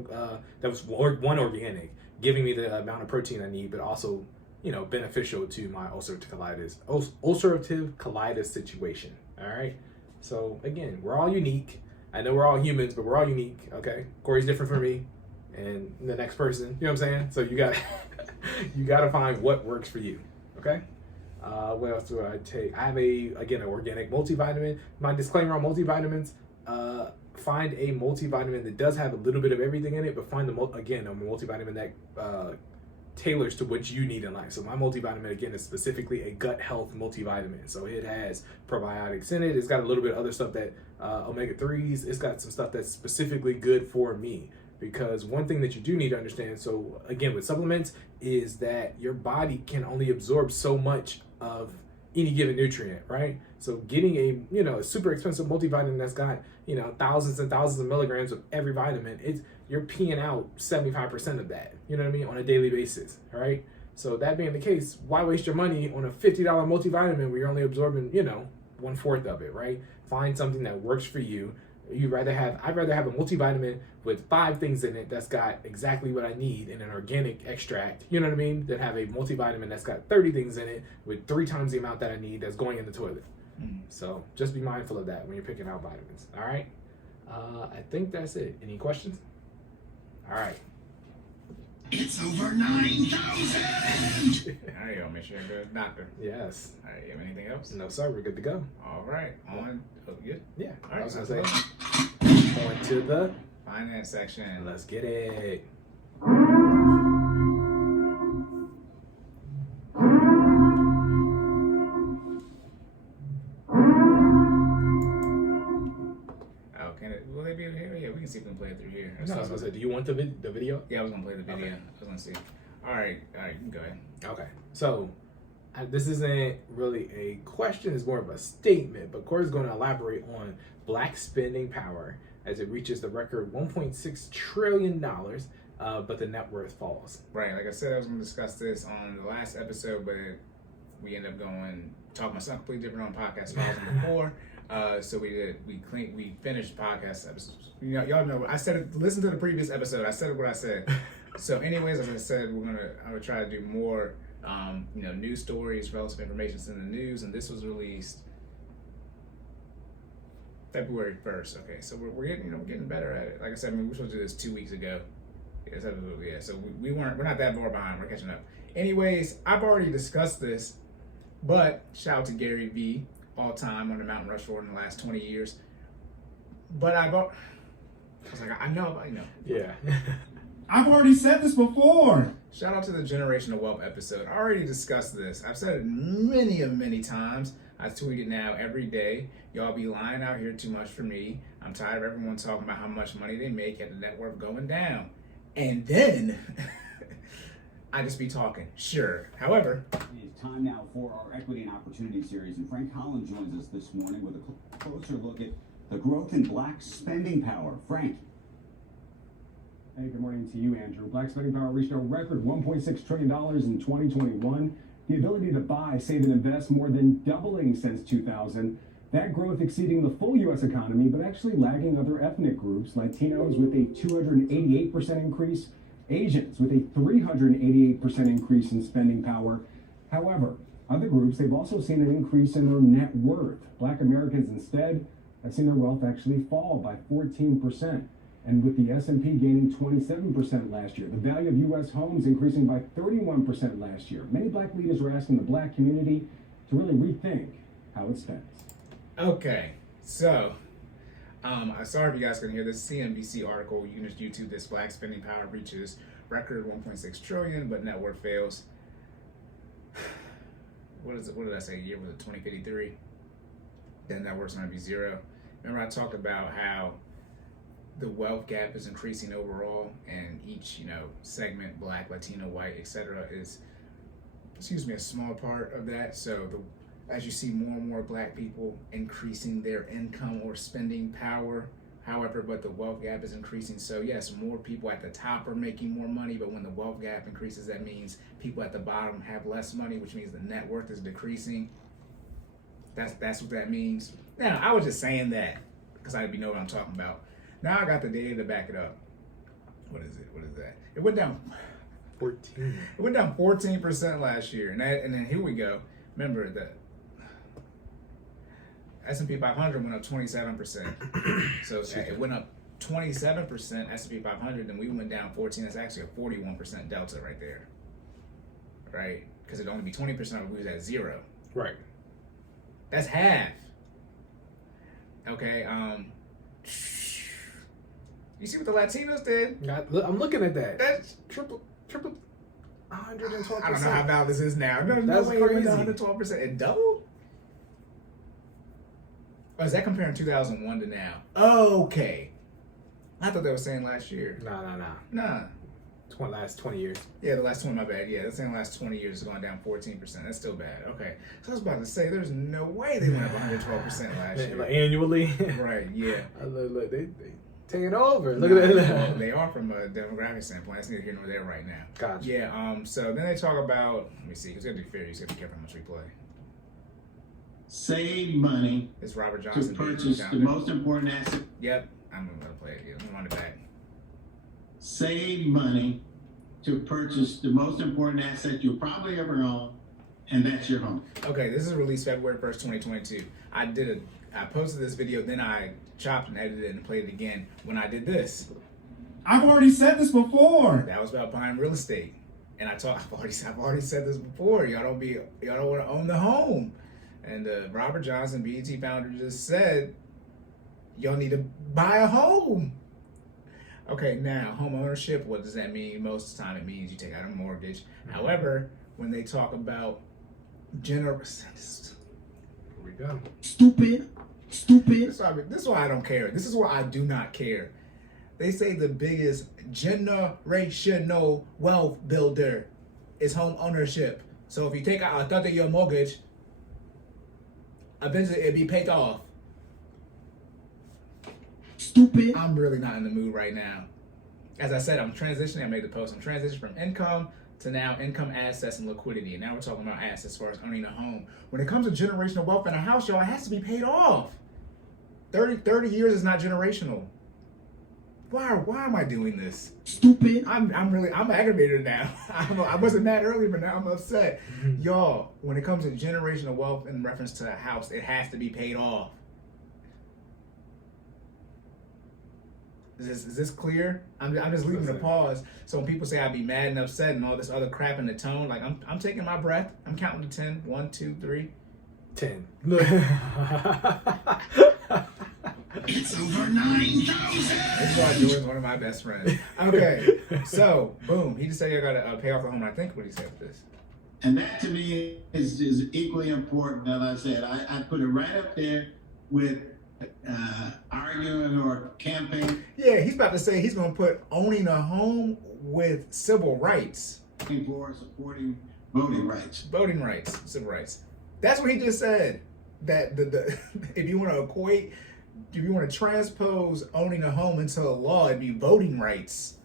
that was one organic, giving me the amount of protein I need, but also, beneficial to my ulcerative colitis situation. All right. So again, we're all unique. I know we're all humans, but we're all unique. Okay. Corey's different from me and the next person. You know what I'm saying? So you got to find what works for you. Okay. What else do I take? I have an organic multivitamin. My disclaimer on multivitamins: find a multivitamin that does have a little bit of everything in it, but find a multivitamin that tailors to what you need in life. So my multivitamin, again, is specifically a gut health multivitamin. So it has probiotics in it. It's got a little bit of other stuff that omega-3s. It's got some stuff that's specifically good for me. Because one thing that you do need to understand, so again, with supplements, is that your body can only absorb so much of any given nutrient, right? So getting a super expensive multivitamin that's got thousands and thousands of milligrams of every vitamin, you're peeing out 75% of that, you know what I mean, on a daily basis, all right? So that being the case, why waste your money on a $50 multivitamin where you're only absorbing 1/4 of it, right? Find something that works for you. I'd rather have a multivitamin with 5 things in it that's got exactly what I need in an organic extract, you know what I mean, than have a multivitamin that's got 30 things in it with 3 times the amount that I need that's going in the toilet. So just be mindful of that when you're picking out vitamins. All right. I think that's it. Any questions? All right. It's over 9,000! All right, y'all. Make sure you go to the doctor. Yes. All right, you have anything else? No, sir. We're good to go. All right. On. Oh, good? Yeah. All right. I was going to say, on to the finance section. Let's get it. want the video? Yeah, I was gonna play the video. Okay. I was gonna see. All right, you can go ahead. Okay, so this isn't really a question; it's more of a statement. But Cory's going to elaborate on black spending power as it reaches the record $1.6 trillion, but the net worth falls. Right, like I said, I was gonna discuss this on the last episode, but we ended up talking about something completely different on podcast files than before. So we finished podcast episodes. Y'all know I said it. Listen to the previous episode. I said what I said. So, anyways, as I said, I'm gonna try to do more, news stories, relative information in the news, and this was released February 1st. Okay, so we're getting better at it. Like I said, we were supposed to do this 2 weeks ago. Yeah, so we're not that far behind. We're catching up. Anyways, I've already discussed this, but shout out to Gary V, all time on the Mount Rushmore in the last 20 years. But I was like, I know. Yeah. I've already said this before. Shout out to the Generational Wealth episode. I already discussed this. I've said it many times. I tweet it now every day. Y'all be lying out here too much for me. I'm tired of everyone talking about how much money they make and the net worth going down. And then I just be talking. Sure. However, it's time now for our Equity and Opportunity series, and Frank Collins joins us this morning with a closer look at the growth in black spending power. Frank. Hey, good morning to you, Andrew. Black spending power reached a record $1.6 trillion in 2021. The ability to buy, save, and invest more than doubling since 2000. That growth exceeding the full U.S. economy, but actually lagging other ethnic groups. Latinos with a 288% increase, Asians with a 388% increase in spending power. However, other groups, they've also seen an increase in their net worth. Black Americans instead have seen their wealth actually fall by 14%. And with the S&P gaining 27% last year, the value of U.S. homes increasing by 31% last year. Many black leaders are asking the black community to really rethink how it spends. okay, so I'm sorry if you guys couldn't hear this CNBC article. You can just YouTube this. Black spending power reaches record 1.6 trillion, but net worth fails. What did I say? Year was it 2053? Then net worth's going to be zero. Remember I talked about how the wealth gap is increasing overall, and each segment, black, Latino, white, etc., is a small part of that. So as you see more and more black people increasing their income or spending power, however, but the wealth gap is increasing. So yes, more people at the top are making more money, but when the wealth gap increases, that means people at the bottom have less money, which means the net worth is decreasing. That's what that means. Now, I was just saying that because I know what I'm talking about. Now I got the data to back it up. What is it? What is that? It went down 14. It went down 14% last year, and then here we go. Remember that S&P 500 went up 27%. So it went up 27% S&P 500, and we went down 14. That's actually a 41% delta right there, right? Because it'd only be 20% if we was at zero. Right. That's half. Okay. You see what the Latinos did? I'm looking at that. That's triple 112%. I don't know how valid this is now. No That's way it went crazy. down 112%. It doubled? Oh, is that comparing 2001 to now? Okay. I thought they were saying last year. Nah. Last 20 years. Yeah, the last 20, my bad. Yeah, they're saying the last 20 years is going down 14%. That's still bad. Okay. So I was about to say, there's no way they went up 112% last year. Like annually. Right, yeah. Look, they taking over. Look at that. Well, they are from a demographic standpoint. That's neither here nor there right now. Gotcha. Yeah, so then they talk about, let me see, it's going to be fair. You just got to be careful how much we play. Save money It's Robert to Johnson. purchase the founder. most important asset. Yep, I'm going to play it. Yeah, let me run it back. Save money to purchase the most important asset you'll probably ever own, and that's your home. Okay, this is released February 1st, 2022. I posted this video, then I chopped and edited it and played it again when I did this. I've already said this before. That was about buying real estate. And I've already said this before. Y'all don't want to own the home. And Robert Johnson, BET founder, just said y'all need to buy a home. Okay, now home ownership, what does that mean? Most of the time it means you take out a mortgage. However, when they talk about generous, Here we go. Stupid. this is why I don't care. This is why I do not care. They say the biggest generational wealth builder is home ownership. So if you take out a 30-year mortgage, eventually it'll be paid off. Stupid. I'm really not in the mood right now. As I said, I'm transitioning. I made the post. I'm transitioning from income to now income, assets, and liquidity. And now we're talking about assets as far as owning a home. When it comes to generational wealth in a house, y'all, it has to be paid off. 30 years is not generational. Why am I doing this? Stupid. I'm aggravated now. I wasn't mad earlier, but now I'm upset. Y'all, when it comes to generational wealth in reference to a house, it has to be paid off. Is this clear? I'm just leaving a pause. So when people say I'd be mad and upset and all this other crap in the tone, like I'm taking my breath. I'm counting to 10. 1, 2, 3. 10. It's over 9,000. This is why Jordan's one of my best friends. Okay, so boom, he just said you gotta pay off the home. I think what he said with this. And that to me is equally important. As I said, I put it right up there with arguing or camping. Yeah, he's about to say he's gonna put owning a home with civil rights. For supporting voting rights. Voting rights, civil rights. That's what he just said. That the if you want to transpose owning a home into a law, it'd be voting rights.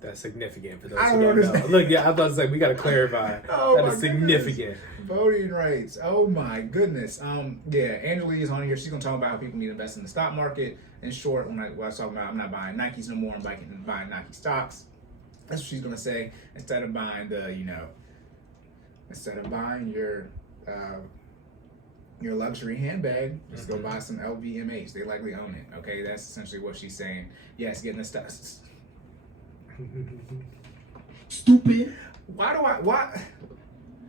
That's significant for those I who don't don't know. understand. Look, yeah, I was about to say we got to clarify. Oh, that my is significant. Goodness. Voting rights. Oh my goodness. Yeah, Angela Lee is on here. She's gonna talk about how people need to invest in the stock market. In short, when I was talking about I'm not buying Nikes no more, I'm buying Nike stocks. That's what she's gonna say. Instead of buying your luxury handbag, just go buy some LVMH. They likely own it. Okay, that's essentially what she's saying. Yes, getting the stuff. Stupid. Why?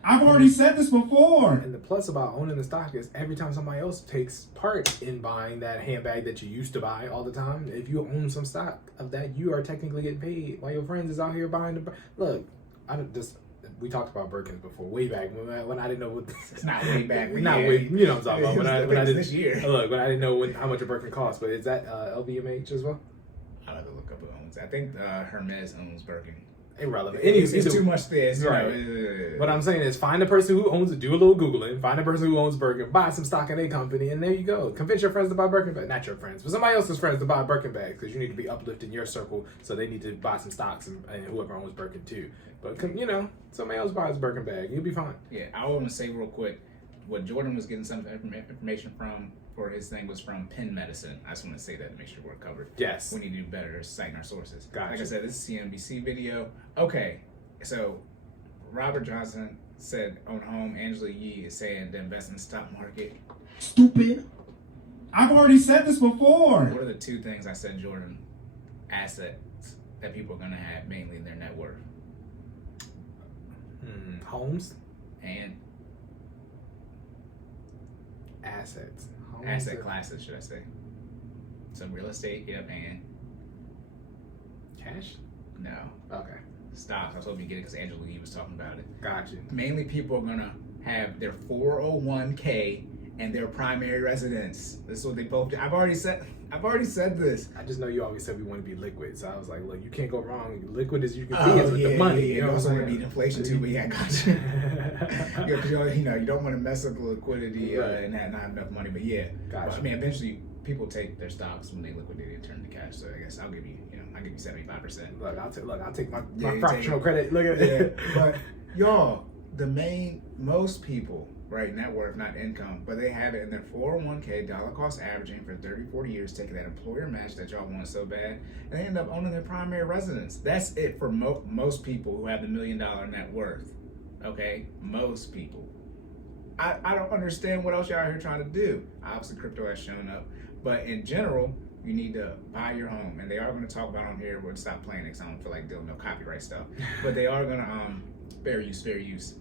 I've already said this before. And the plus about owning the stock is every time somebody else takes part in buying that handbag that you used to buy all the time, if you own some stock of that, you are technically getting paid while your friends is out here buying the. Look, we talked about Birkins before, way back when I didn't know what. It's not way back. Not way. You know what I'm talking about. When I didn't this year. Look, when I didn't know how much a Birkin cost, but is that LVMH as well? I'll have to look up who owns. I think Hermes owns Birkin. Irrelevant. It's too much there. Right. What I'm saying is find a person who owns it, do a little Googling, find a person who owns Birkin, buy some stock in a company, and there you go. Convince your friends to buy Birkin bags. Not your friends, but somebody else's friends to buy Birkin bags because you need to be uplifting your circle, so they need to buy some stocks and whoever owns Birkin too. But, somebody else buys Birkin bag, you'll be fine. Yeah, I want to say real quick, what Jordan was getting some information from for his thing was from Penn Medicine. I just want to say that to make sure we're covered. Yes. We need to do better citing our sources. Gotcha. Like I said, this is CNBC video. Okay, so Robert Johnson said on home, Angela Yee is saying to invest in the stock market. Stupid. I've already said this before. What are the two things I said, Jordan? Assets that people are going to have, mainly their net worth. Homes And assets. Homes asset classes, should I say. So real estate, yep, and cash? no. Okay. Stocks. I was hoping you get it because Angela Yee was talking about it. Gotcha. Mainly people are gonna have their 401k and their primary residence. This is what they both do. I've already said this. I just know you always said we want to be liquid, so I was like, look, you can't go wrong. Liquid as you can be is with the money. Yeah, You know you what also I'm want to saying? beat inflation too, but yeah, I got you. Yeah, 'cause you don't want to mess up the liquidity Right. and not have enough money. But yeah, Gotcha. But, I mean, eventually people take their stocks when they liquidate and turn to cash. So I guess I'll give you 75%. Look, I'll take my Yeah, you fractional take- credit. Look at Yeah, it. but y'all, most people, right, net worth, not income, but they have it in their 401k, dollar cost averaging for 30, 40 years, taking that employer match that y'all want so bad, and they end up owning their primary residence. That's it for most people who have the $1 million net worth. Okay, most people. I don't understand what else y'all are here trying to do. Obviously, crypto has shown up, but in general, you need to buy your home, and they are going to talk about on here. We'll stop playing it because I don't feel like doing no copyright stuff. But they are going to fair use.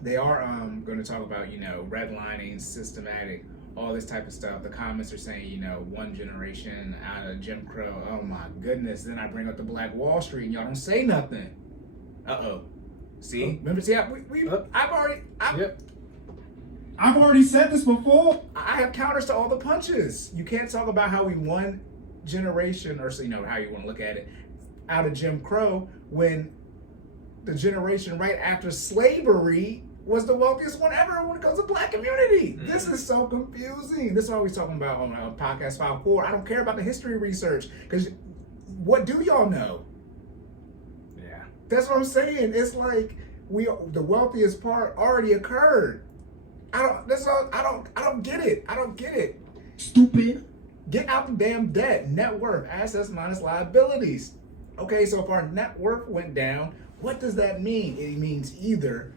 They are going to talk about redlining, systematic, all this type of stuff. The comments are saying one generation out of Jim Crow. Oh my goodness! Then I bring up the Black Wall Street, and y'all don't say nothing. See, remember? See, I've already said this before. I have counters to all the punches. You can't talk about how we won generation, or how you want to look at it, out of Jim Crow, when the generation right after slavery was the wealthiest one ever when it comes to black community. Mm-hmm. This is so confusing. This is what we're talking about on podcast 5-4. I don't care about the history research, because what do y'all know? Yeah. That's what I'm saying. It's like the wealthiest part already occurred. I don't get it. I don't get it. Stupid. Get out the damn debt. Net worth, assets minus liabilities. Okay, so if our net worth went down, what does that mean? It means either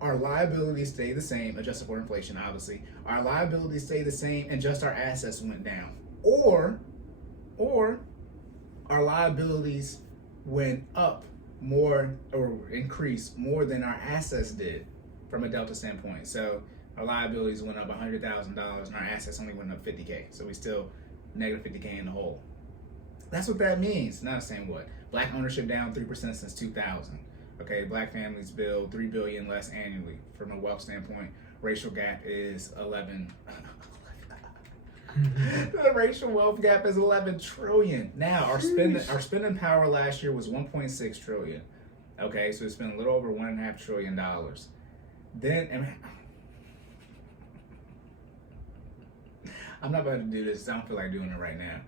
our liabilities stay the same, adjusted for inflation, obviously. Our liabilities stay the same and just our assets went down. Or our liabilities went up more or increased more than our assets did from a delta standpoint. So our liabilities went up $100,000 and our assets only went up $50K. So we still negative $50K in the hole. That's what that means. Not saying what. Black ownership down 3% since 2000. Okay, black families build $3 billion less annually. From a wealth standpoint, racial gap is 11. The racial wealth gap is 11 trillion. Now our spending power last year was 1.6 trillion. Okay, so we spent a little over $1.5 trillion. Then I'm not about to do this. I don't feel like doing it right now.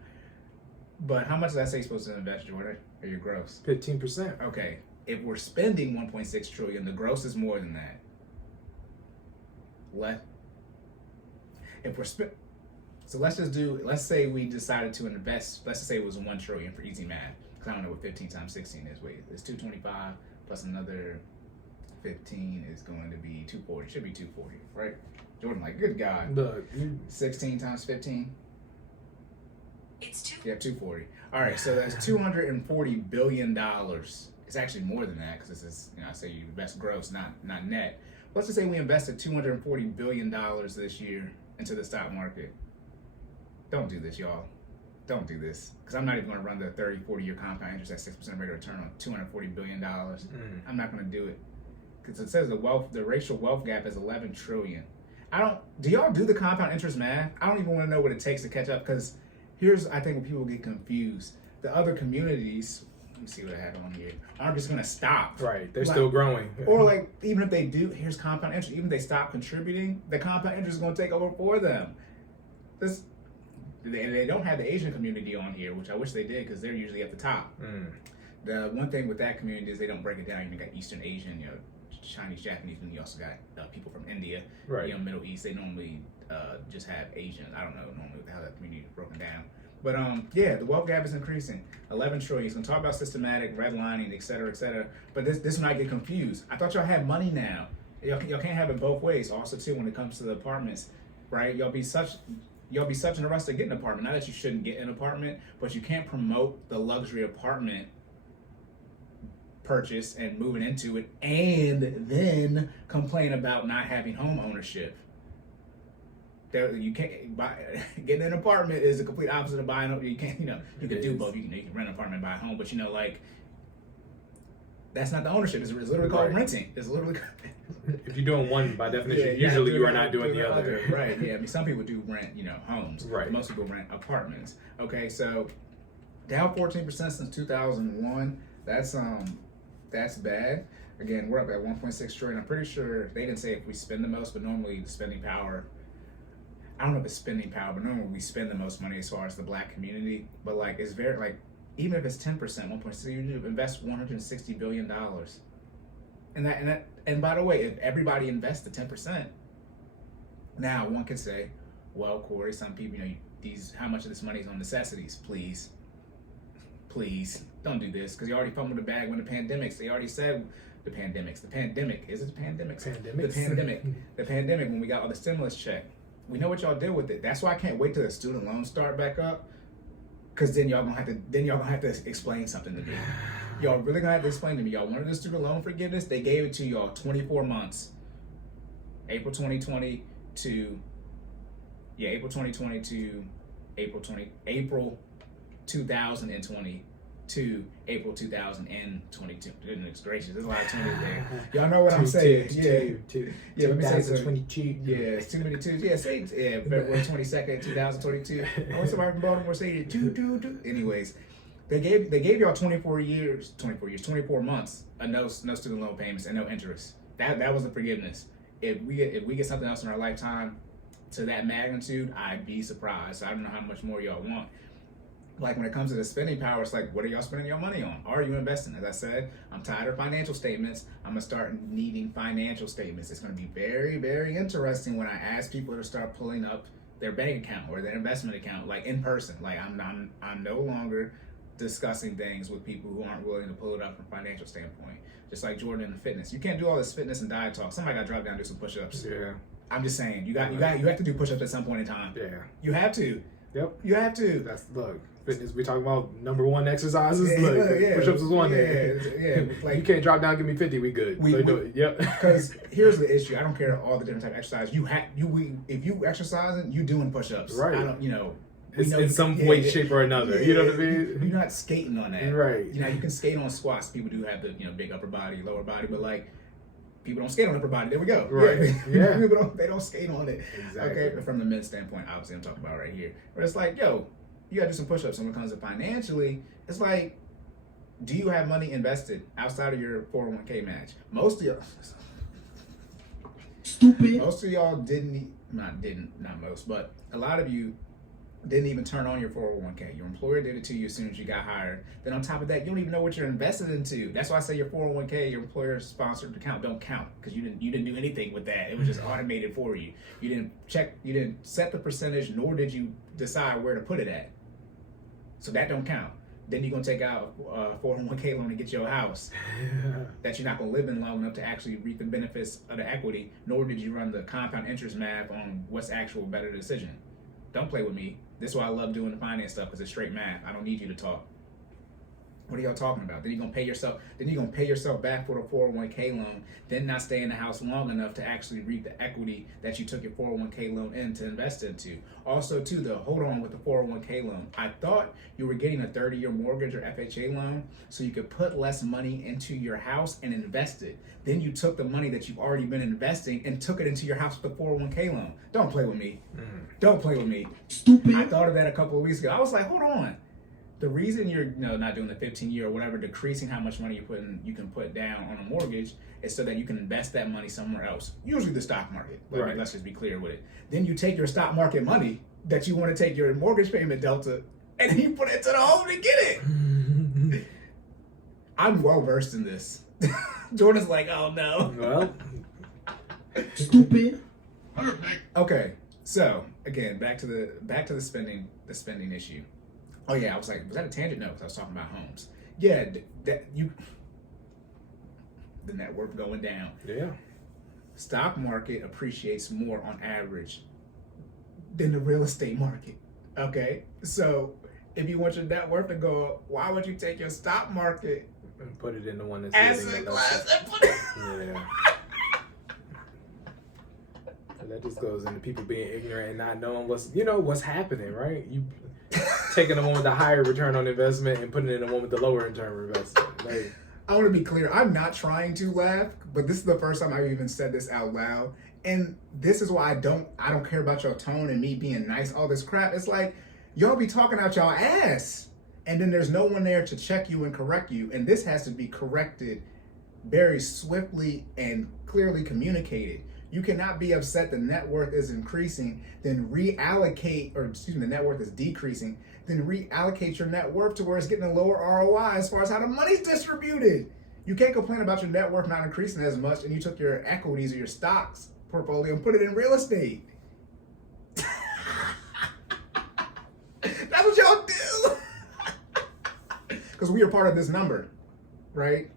But how much did I say you're supposed to invest, Jordan? Or your gross? 15%. Okay. If we're spending 1.6 trillion, the gross is more than that. Let's say we decided to invest, let's just say it was 1 trillion for easy math. Because I don't know what 15 times 16 is. Wait, it's 225 plus another 15 is going to be 240. Should be 240, right? Jordan, like, good God. Look, 16 times 15? It's 240. All right, so that's $240 billion. It's actually more than that, because this is, I say you invest gross, not net. Let's just say we invested $240 billion this year into the stock market. Don't do this, y'all. Don't do this. Because I'm not even going to run the 30, 40-year compound interest at 6% rate of return on $240 billion. I'm not going to do it. Because it says the racial wealth gap is 11 trillion. Do y'all do the compound interest math? I don't even want to know what it takes to catch up, because here's, I think, when people get confused. The other communities, let me see what I have on here, aren't just going to stop. Right, they're still growing. Or even if they do, here's compound interest. Even if they stop contributing, the compound interest is going to take over for them. They don't have the Asian community on here, which I wish they did, because they're usually at the top. The one thing with that community is they don't break it down. You got Eastern Asian, Chinese, Japanese, and you also got people from India, right. Middle East. They normally just have Asian. I don't know normally how that community is broken down. But the wealth gap is increasing. 11 trillion. He's gonna talk about systematic redlining, et cetera, et cetera. But this when I get confused. I thought y'all had money now. Y'all can't have it both ways. Also, too, when it comes to the apartments, right? Y'all be such in a rush to get an apartment. Not that you shouldn't get an apartment, but you can't promote the luxury apartment purchase and moving into it, and then complain about not having home ownership. You can't getting an apartment is the complete opposite of buying home. You can't, you can do both. You can rent an apartment and buy a home, but that's not the ownership. It's literally called renting. It's literally. If you're doing one, by definition, usually you are not doing the other. Right. Yeah. I mean, some people do rent, homes. Right. But most people rent apartments. Okay. So down 14% since 2001. That's bad. Again, we're up at 1.6 trillion. I'm pretty sure they didn't say if we spend the most, but normally the spending power. I don't know if it's spending power, but normally we spend the most money as far as the black community. But it's very even if it's 10%, 1.6, you need to invest $160 billion. And by the way, if everybody invests the 10%, now one could say, well, Cory, some people, how much of this money is on necessities? Please don't do this, because you already fumbled the bag when the pandemics. They already said the pandemic. Is it the pandemics? The pandemic when we got all the stimulus check. We know what y'all did with it. That's why I can't wait till the student loans start back up, because then y'all gonna have to explain something to me. Y'all really gonna have to explain to me. Y'all wanted the student loan forgiveness. They gave it to y'all 24 months. April 2020 to April 2020 to April 2020. to April 2022. Goodness gracious, there's a lot of twos there. Y'all know what I'm saying? Yeah, let me say so. 2022. Yeah, it's too many twos. Yeah, say February 22nd, 2022. I want somebody from Baltimore say it. Two. Anyways, they gave y'all 24 months of no student loan payments and no interest. That was the forgiveness. If we get something else in our lifetime to that magnitude, I'd be surprised. I don't know how much more y'all want. Like when it comes to the spending power, it's like, what are y'all spending your money on? Are you investing? As I said, I'm tired of financial statements. I'm gonna start needing financial statements. It's gonna be very, very interesting when I ask people to start pulling up their bank account or their investment account, like in person. Like I'm no longer discussing things with people who aren't willing to pull it up from a financial standpoint. Just like Jordan in the fitness, you can't do all this fitness and diet talk. Somebody got to drop down and do some push-ups. Yeah. I'm just saying, you have to do push-ups at some point in time. Yeah. You have to. Yep. You have to. That's look. Fitness. We talking about number one exercises. Yeah, look, push-ups is one. Yeah. Like you can't drop down. Give me 50. We good. We do it. Yep. Because here's the issue. I don't care all the different type of exercise. If you exercising, you doing push-ups. Right. I don't. It's in some way, shape, or another. You know what I mean? You're not skating on that. Right. You can skate on squats. People do have the big upper body, lower body, but like people don't skate on upper body. There we go. Right. Yeah. People don't skate on it. Exactly. Okay. But from the men's standpoint, obviously, I'm talking about right here. But it's like, yo, you gotta do some push-ups. And when it comes to financially, it's like, do you have money invested outside of your 401k match? Most of y'all. Stupid. Most of y'all not most, but a lot of you didn't even turn on your 401k. Your employer did it to you as soon as you got hired. Then on top of that, you don't even know what you're invested into. That's why I say your 401k, your employer sponsored account, don't count because you didn't do anything with that. It was just automated for you. You didn't set the percentage, nor did you decide where to put it at. So that don't count. Then you're gonna take out a 401k loan to get your house that you're not gonna live in long enough to actually reap the benefits of the equity, nor did you run the compound interest math on what's actual better decision. Don't play with me. This is why I love doing the finance stuff, because it's straight math. I don't need you to talk. What are y'all talking about? Then you're gonna pay yourself back for the 401k loan, then not stay in the house long enough to actually reap the equity that you took your 401k loan in to invest into. Also, too, though, hold on with the 401k loan. I thought you were getting a 30-year mortgage or FHA loan so you could put less money into your house and invest it. Then you took the money that you've already been investing and took it into your house with the 401k loan. Don't play with me. Don't play with me. Stupid. I thought of that a couple of weeks ago. I was like, hold on. The reason you're not doing the 15-year or whatever, decreasing how much money you can put down on a mortgage is so that you can invest that money somewhere else, usually the stock market. Right. Let's just be clear with it. Then you take your stock market money that you want to take your mortgage payment delta and then you put it to the home to get it. I'm well versed in this. Jordan's like, oh no. Well, Stupid. Perfect. Okay, so again, back to the spending issue. Oh yeah, I was like, was that a tangent? No, because I was talking about homes. Yeah, the net worth going down. Yeah. Stock market appreciates more on average than the real estate market. Okay, so if you want your net worth to go up, why would you take your stock market and put it in the one that's asset class and put it? Yeah. That just goes into people being ignorant and not knowing what's happening, right? You taking the one with the higher return on investment and putting it in the one with the lower return on investment. Like, I want to be clear. I'm not trying to laugh, but this is the first time I've even said this out loud. And this is why I don't care about your tone and me being nice, all this crap. It's like, y'all be talking out y'all ass. And then there's no one there to check you and correct you. And this has to be corrected very swiftly and clearly communicated. You cannot be upset the net worth is increasing, then the net worth is decreasing, then reallocate your net worth to where it's getting a lower ROI as far as how the money's distributed. You can't complain about your net worth not increasing as much and you took your equities or your stocks portfolio and put it in real estate. That's what y'all do. Because we are part of this number, right?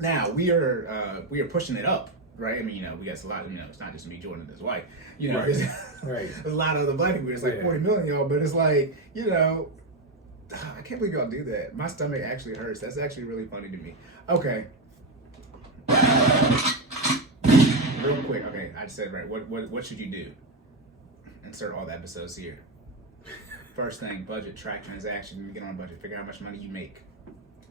Now we are pushing it up. Right, I mean, we got a lot. It's not just me, Jordan, and his wife. right. There's a lot of other black people. It's like 40 million, y'all. But it's like, I can't believe y'all do that. My stomach actually hurts. That's actually really funny to me. Okay, real quick. Okay, I just said right. What should you do? Insert all the episodes here. First thing, budget, track transaction. You get on a budget. Figure out how much money you make.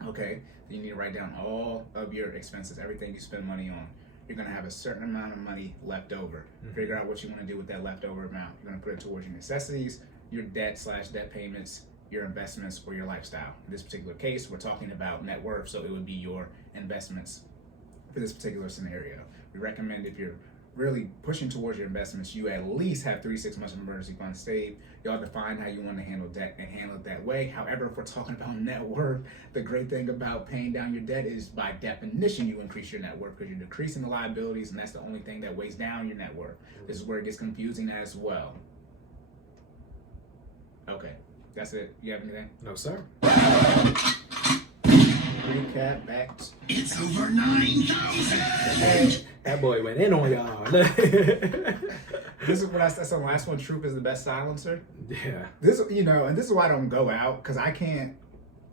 Okay, then you need to write down all of your expenses, everything you spend money on. You're gonna have a certain amount of money left over. Figure out what you want to do with that leftover amount. You're gonna put it towards your necessities, your debt payments, your investments, or your lifestyle. In this particular case, we're talking about net worth, so it would be your investments for this particular scenario. We recommend if you're really pushing towards your investments, you at least have 3 to 6 months of emergency funds saved. Y'all define how you want to handle debt and handle it that way. However, if we're talking about net worth, the great thing about paying down your debt is by definition you increase your net worth because you're decreasing the liabilities, and that's the only thing that weighs down your net worth. This is where it gets confusing as well. Okay, that's it. You have anything? No, sir. Recap back. It's over 9,000. Hey, That boy went in on y'all. this is what I said. So the last one, truth is the best silencer. Yeah. This, and this is why I don't go out, because I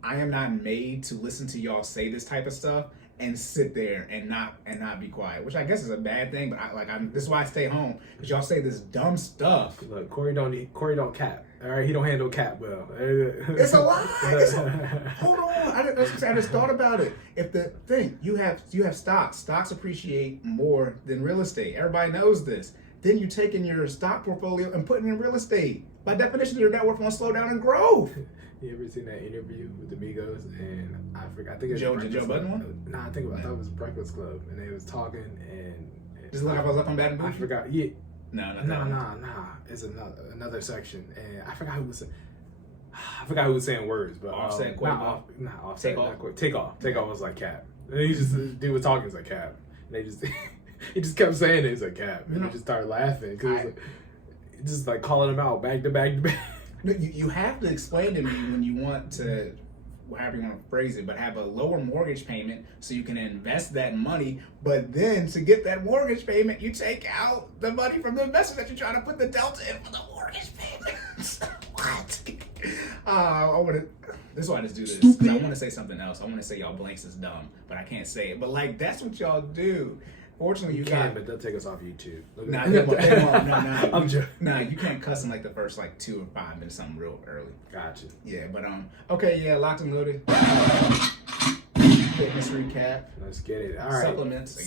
am not made to listen to y'all say this type of stuff and sit there and not be quiet, which I guess is a bad thing. But this is why I stay home, because y'all say this dumb stuff. Look, Cory don't cap. All right, he don't handle cap well. It's a lie. Hold on. I just thought about it. If the thing you have stocks appreciate more than real estate. Everybody knows this. Then you take in your stock portfolio and put it in real estate. By definition, your net worth won't slow down in growth. You ever seen that interview with the Migos? And I forgot. I think it was Joe Breakfast Budden Club. one? Nah, I thought it was Breakfast Club, and they was talking and Just look like I was up on Bad and I Bougie. forgot. Yeah. No, not that one. Nah. It's another section, and I forgot who was saying words, but Offset, not Offset. Take Off. Take off was like cap. And he just dude was talking, it's like cap. And they just he just kept saying it, it's like cap, and they just started laughing because just like calling him out back to back to back. No, you have to explain to me when you want to, however you want to phrase it, but have a lower mortgage payment so you can invest that money. But then to get that mortgage payment, you take out the money from the investment that you're trying to put the delta in for the mortgage payments. What? This is why I just do this. 'Cause I want to say something else. I want to say y'all blanks is dumb, but I can't say it. But like, that's what y'all do. Fortunately, you can, got. but they'll take us off YouTube. Nah, they won't. No. I'm joking. Nah, you can't cuss in like the first 2 or 5 minutes, something real early. Gotcha. Yeah, but okay, yeah, locked and loaded. Fitness recap. Let's get it. All right. Supplements.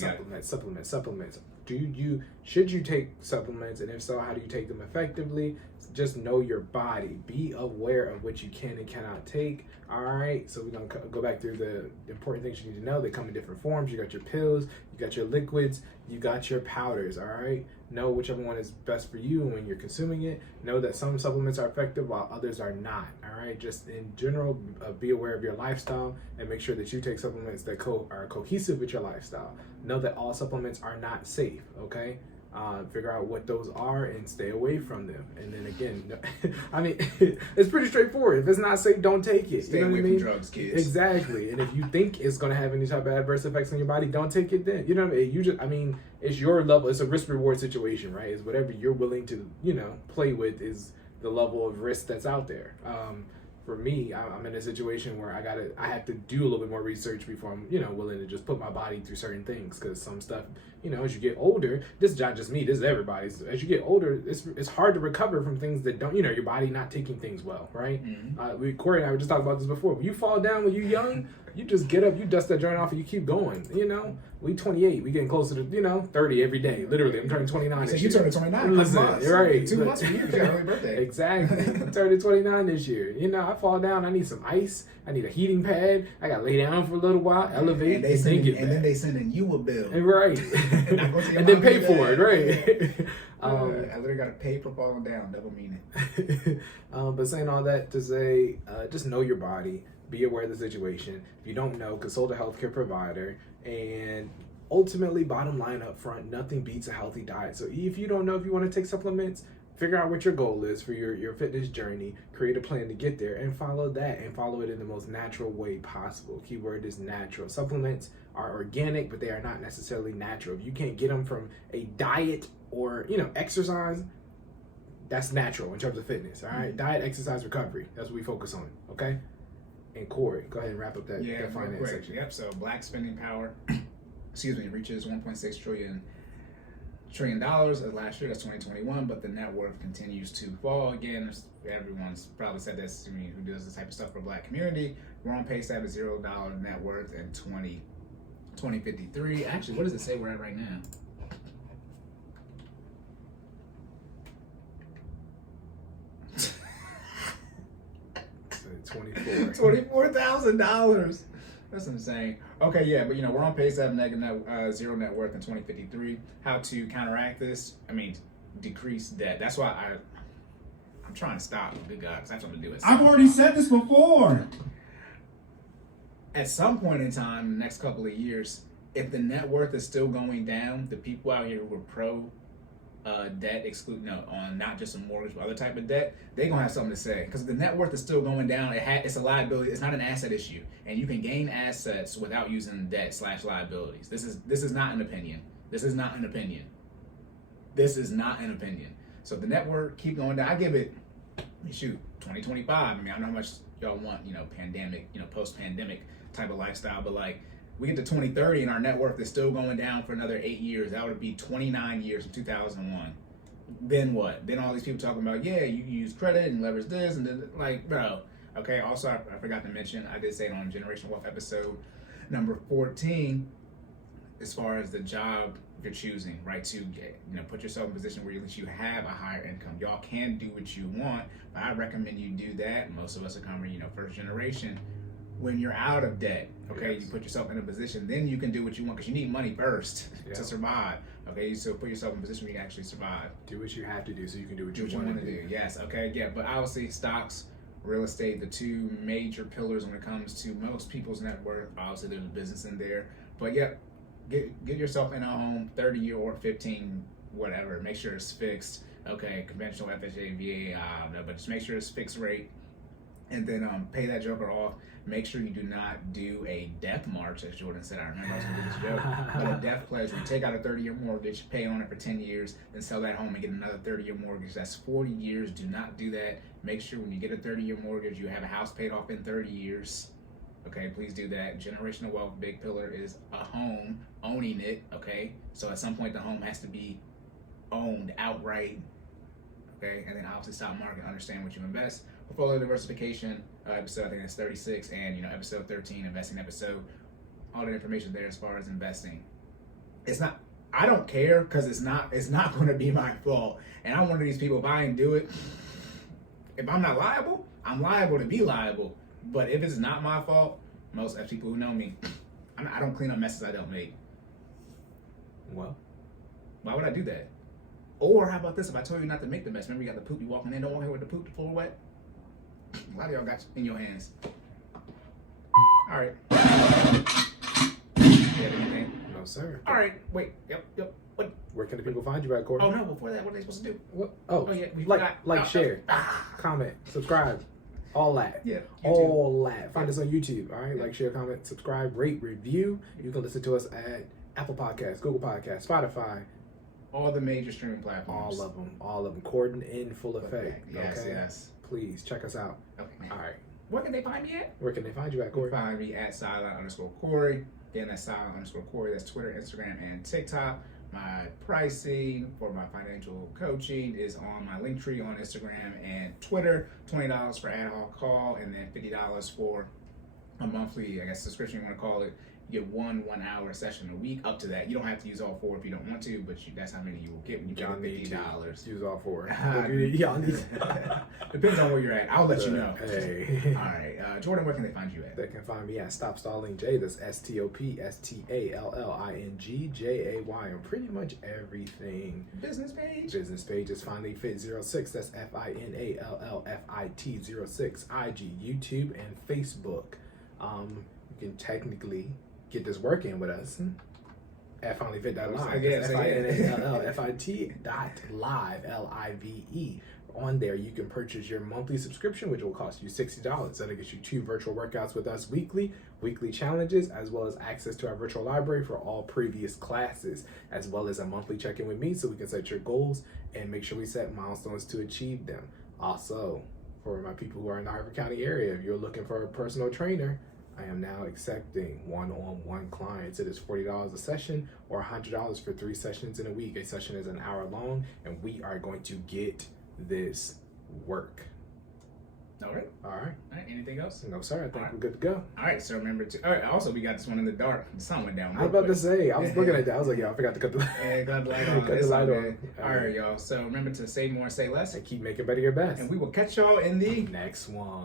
Should you take supplements, and if so, how do you take them effectively? Just know your body. Be aware of what you can and cannot take. All right. So we're gonna go back through the important things you need to know. They come in different forms. You got your pills, you got your liquids, you got your powders. All right. Know whichever one is best for you when you're consuming it. Know that some supplements are effective while others are not. All right. Just in general, be aware of your lifestyle and make sure that you take supplements that are cohesive with your lifestyle. Know that all supplements are not safe. Okay. Figure out what those are and stay away from them. And then again, I mean, it's pretty straightforward. If it's not safe, don't take it. Stay you know away what I mean? from drugs, kids. Exactly. And if you think it's going to have any type of adverse effects on your body, don't take it then. You know what I mean? It's your level. It's a risk reward situation, right? It's whatever you're willing to, play with is the level of risk that's out there. For me, I'm in a situation where I have to do a little bit more research before I'm, willing to just put my body through certain things. Because some stuff, as you get older, this is not just me, this is everybody's. As you get older, it's hard to recover from things that don't, your body not taking things well, right? Mm-hmm. Cory and I were just talking about this before. When you fall down when you're young, you just get up, you dust that joint off, and you keep going. We 28, we getting closer to 30 every day. Literally, I'm turning 29. So you turning 29? Listen, you're right. 2 months from you, your early birthday. Exactly. I'm turning 29 this year. I fall down, I need some ice, I need a heating pad, I gotta lay down for a little while, elevate, and then they sending you a bill. Right. And then pay for it, right? I literally gotta pay for falling down, double meaning. But saying all that to say, just know your body. Be aware of the situation. If you don't know, consult a healthcare provider. And ultimately, bottom line up front, nothing beats a healthy diet. So if you don't know if you want to take supplements, figure out what your goal is for your fitness journey, create a plan to get there, and follow that, and follow it in the most natural way possible. Keyword is natural. Supplements are organic, but they are not necessarily natural. If you can't get them from a diet or exercise, that's natural in terms of fitness. All right, diet, exercise, recovery. That's what we focus on. Okay. And Cory, go ahead and wrap up that finance section. Yep. So black spending power, reaches $1.6 trillion as last year. That's 2021. But the net worth continues to fall. Again, everyone's probably said this to me who does this type of stuff for the black community. We're on pace to have a $0 net worth in 2053. Actually, what does it say we're at right now? $24,000. That's insane. Okay, yeah, but we're on pace to have zero net worth in 2053. How to counteract this? I mean, decrease debt. That's why I'm trying to stop. Good God, because I have something to do with it. I've already said this before. At some point in time, the next couple of years, if the net worth is still going down, the people out here who are pro debt on not just a mortgage but other type of debt, they're gonna have something to say, because the net worth is still going down. It's a liability. It's not an asset issue, and you can gain assets without using debt/liabilities. This is not an opinion. This is not an opinion. So the net worth keep going down. I give it 2025. I mean, I don't know how much y'all want pandemic, post-pandemic type of lifestyle, but like, we get to 2030 and our net worth is still going down for another 8 years. That would be 29 years from 2001. Then what? Then all these people talking about, yeah, you use credit and leverage this, and then, like, bro. Okay, also, I forgot to mention, I did say it on Generational Wealth episode number 14, as far as the job you're choosing, right, to get, put yourself in a position where at least you have a higher income. Y'all can do what you want, but I recommend you do that. Most of us are coming, first generation. When you're out of debt, okay, you put yourself in a position, then you can do what you want, because you need money first to survive. Okay, so put yourself in a position where you can actually survive. Do what you have to do so you can do what you want to do. Yes, okay, yeah, but obviously stocks, real estate, the two major pillars when it comes to most people's net worth. Obviously, there's a business in there, but yeah, get yourself in a home, 30-year or 15, whatever. Make sure it's fixed. Okay, conventional FHA, VA, I don't know, but just make sure it's fixed rate, and then pay that joker off. Make sure you do not do a death march, as Jordan said. I remember I was going to do this joke. But a death pledge, where you take out a 30-year mortgage, pay on it for 10 years, then sell that home and get another 30-year mortgage. That's 40 years. Do not do that. Make sure when you get a 30-year mortgage, you have a house paid off in 30 years. Okay, please do that. Generational wealth, big pillar is a home, owning it. Okay, so at some point the home has to be owned outright. Okay, and then obviously stock market, understand what you invest. Portfolio diversification episode, I think that's 36, and episode 13, investing episode. All the information there as far as investing. It's not. I don't care, because it's not going to be my fault. And I'm one of these people. If I ain't do it, if I'm not liable, I'm liable to be liable. But if it's not my fault, most people who know me, I don't clean up messes I don't make. Well, why would I do that? Or how about this? If I told you not to make the mess, remember you got the poop, you walking in, don't walk here with the poop, the floor wet. A lot of y'all got in your hands. All right. You have anything? no, sir. All right. Wait. Yep. What? Where can the people find you at, Cory? Oh no! Before that, what are they supposed to do? What? Oh, yeah. share, comment, subscribe, all that. Yeah. All that. Find us on YouTube. All right. Like, share, comment, subscribe, rate, review. You can listen to us at Apple Podcasts, Google Podcasts, Spotify. All the major streaming platforms. All of them. Cordan in full effect. Yes, okay? yes. Please check us out. Okay. All right. Where can they find me at? Where can they find you at, You Cory? can find me at silent_Cory. Again, that's silent_Cory. That's Twitter, Instagram, and TikTok. My pricing for my financial coaching is on my link tree on Instagram and Twitter. $20 for ad hoc call, and then $50 for a monthly, subscription you want to call it. You get 1 1-hour session a week. Up to that, you don't have to use all 4 if you don't want to, but that's how many you will get when you pay $50. Use all 4. Y'all need depends on where you're at. I'll let you know. Hey. All right, Jordan, where can they find you at? They can find me at Stop Stalling J. That's STOPSTALLINGJAY on pretty much everything. Business page. Business page is FinallyFit06. That's FINALLFIT06. IG, YouTube, and Facebook. You can technically get this work in with us at FinallyFit.live. FINALLFIT.live, LIVE. On there, you can purchase your monthly subscription, which will cost you $60. That'll get you 2 virtual workouts with us weekly challenges, as well as access to our virtual library for all previous classes, as well as a monthly check-in with me so we can set your goals and make sure we set milestones to achieve them. Also, for my people who are in the Harford County area, if you're looking for a personal trainer, I am now accepting one-on-one clients. It is $40 a session or $100 for 3 sessions in a week. A session is an hour long, and we are going to get this work. All right. All right. All right. Anything else? No, sir. I think All right. we're good to go. All right. So remember to. All right. Also, we got this one in the dark. The sun went down. I was about to say, I was looking at that. I was like, yeah, I forgot to cut the Yeah, got the light on. cut the It's all light good. on. All right, y'all. So remember to say more, say less, And keep making better your best. and we will catch y'all in the Next one.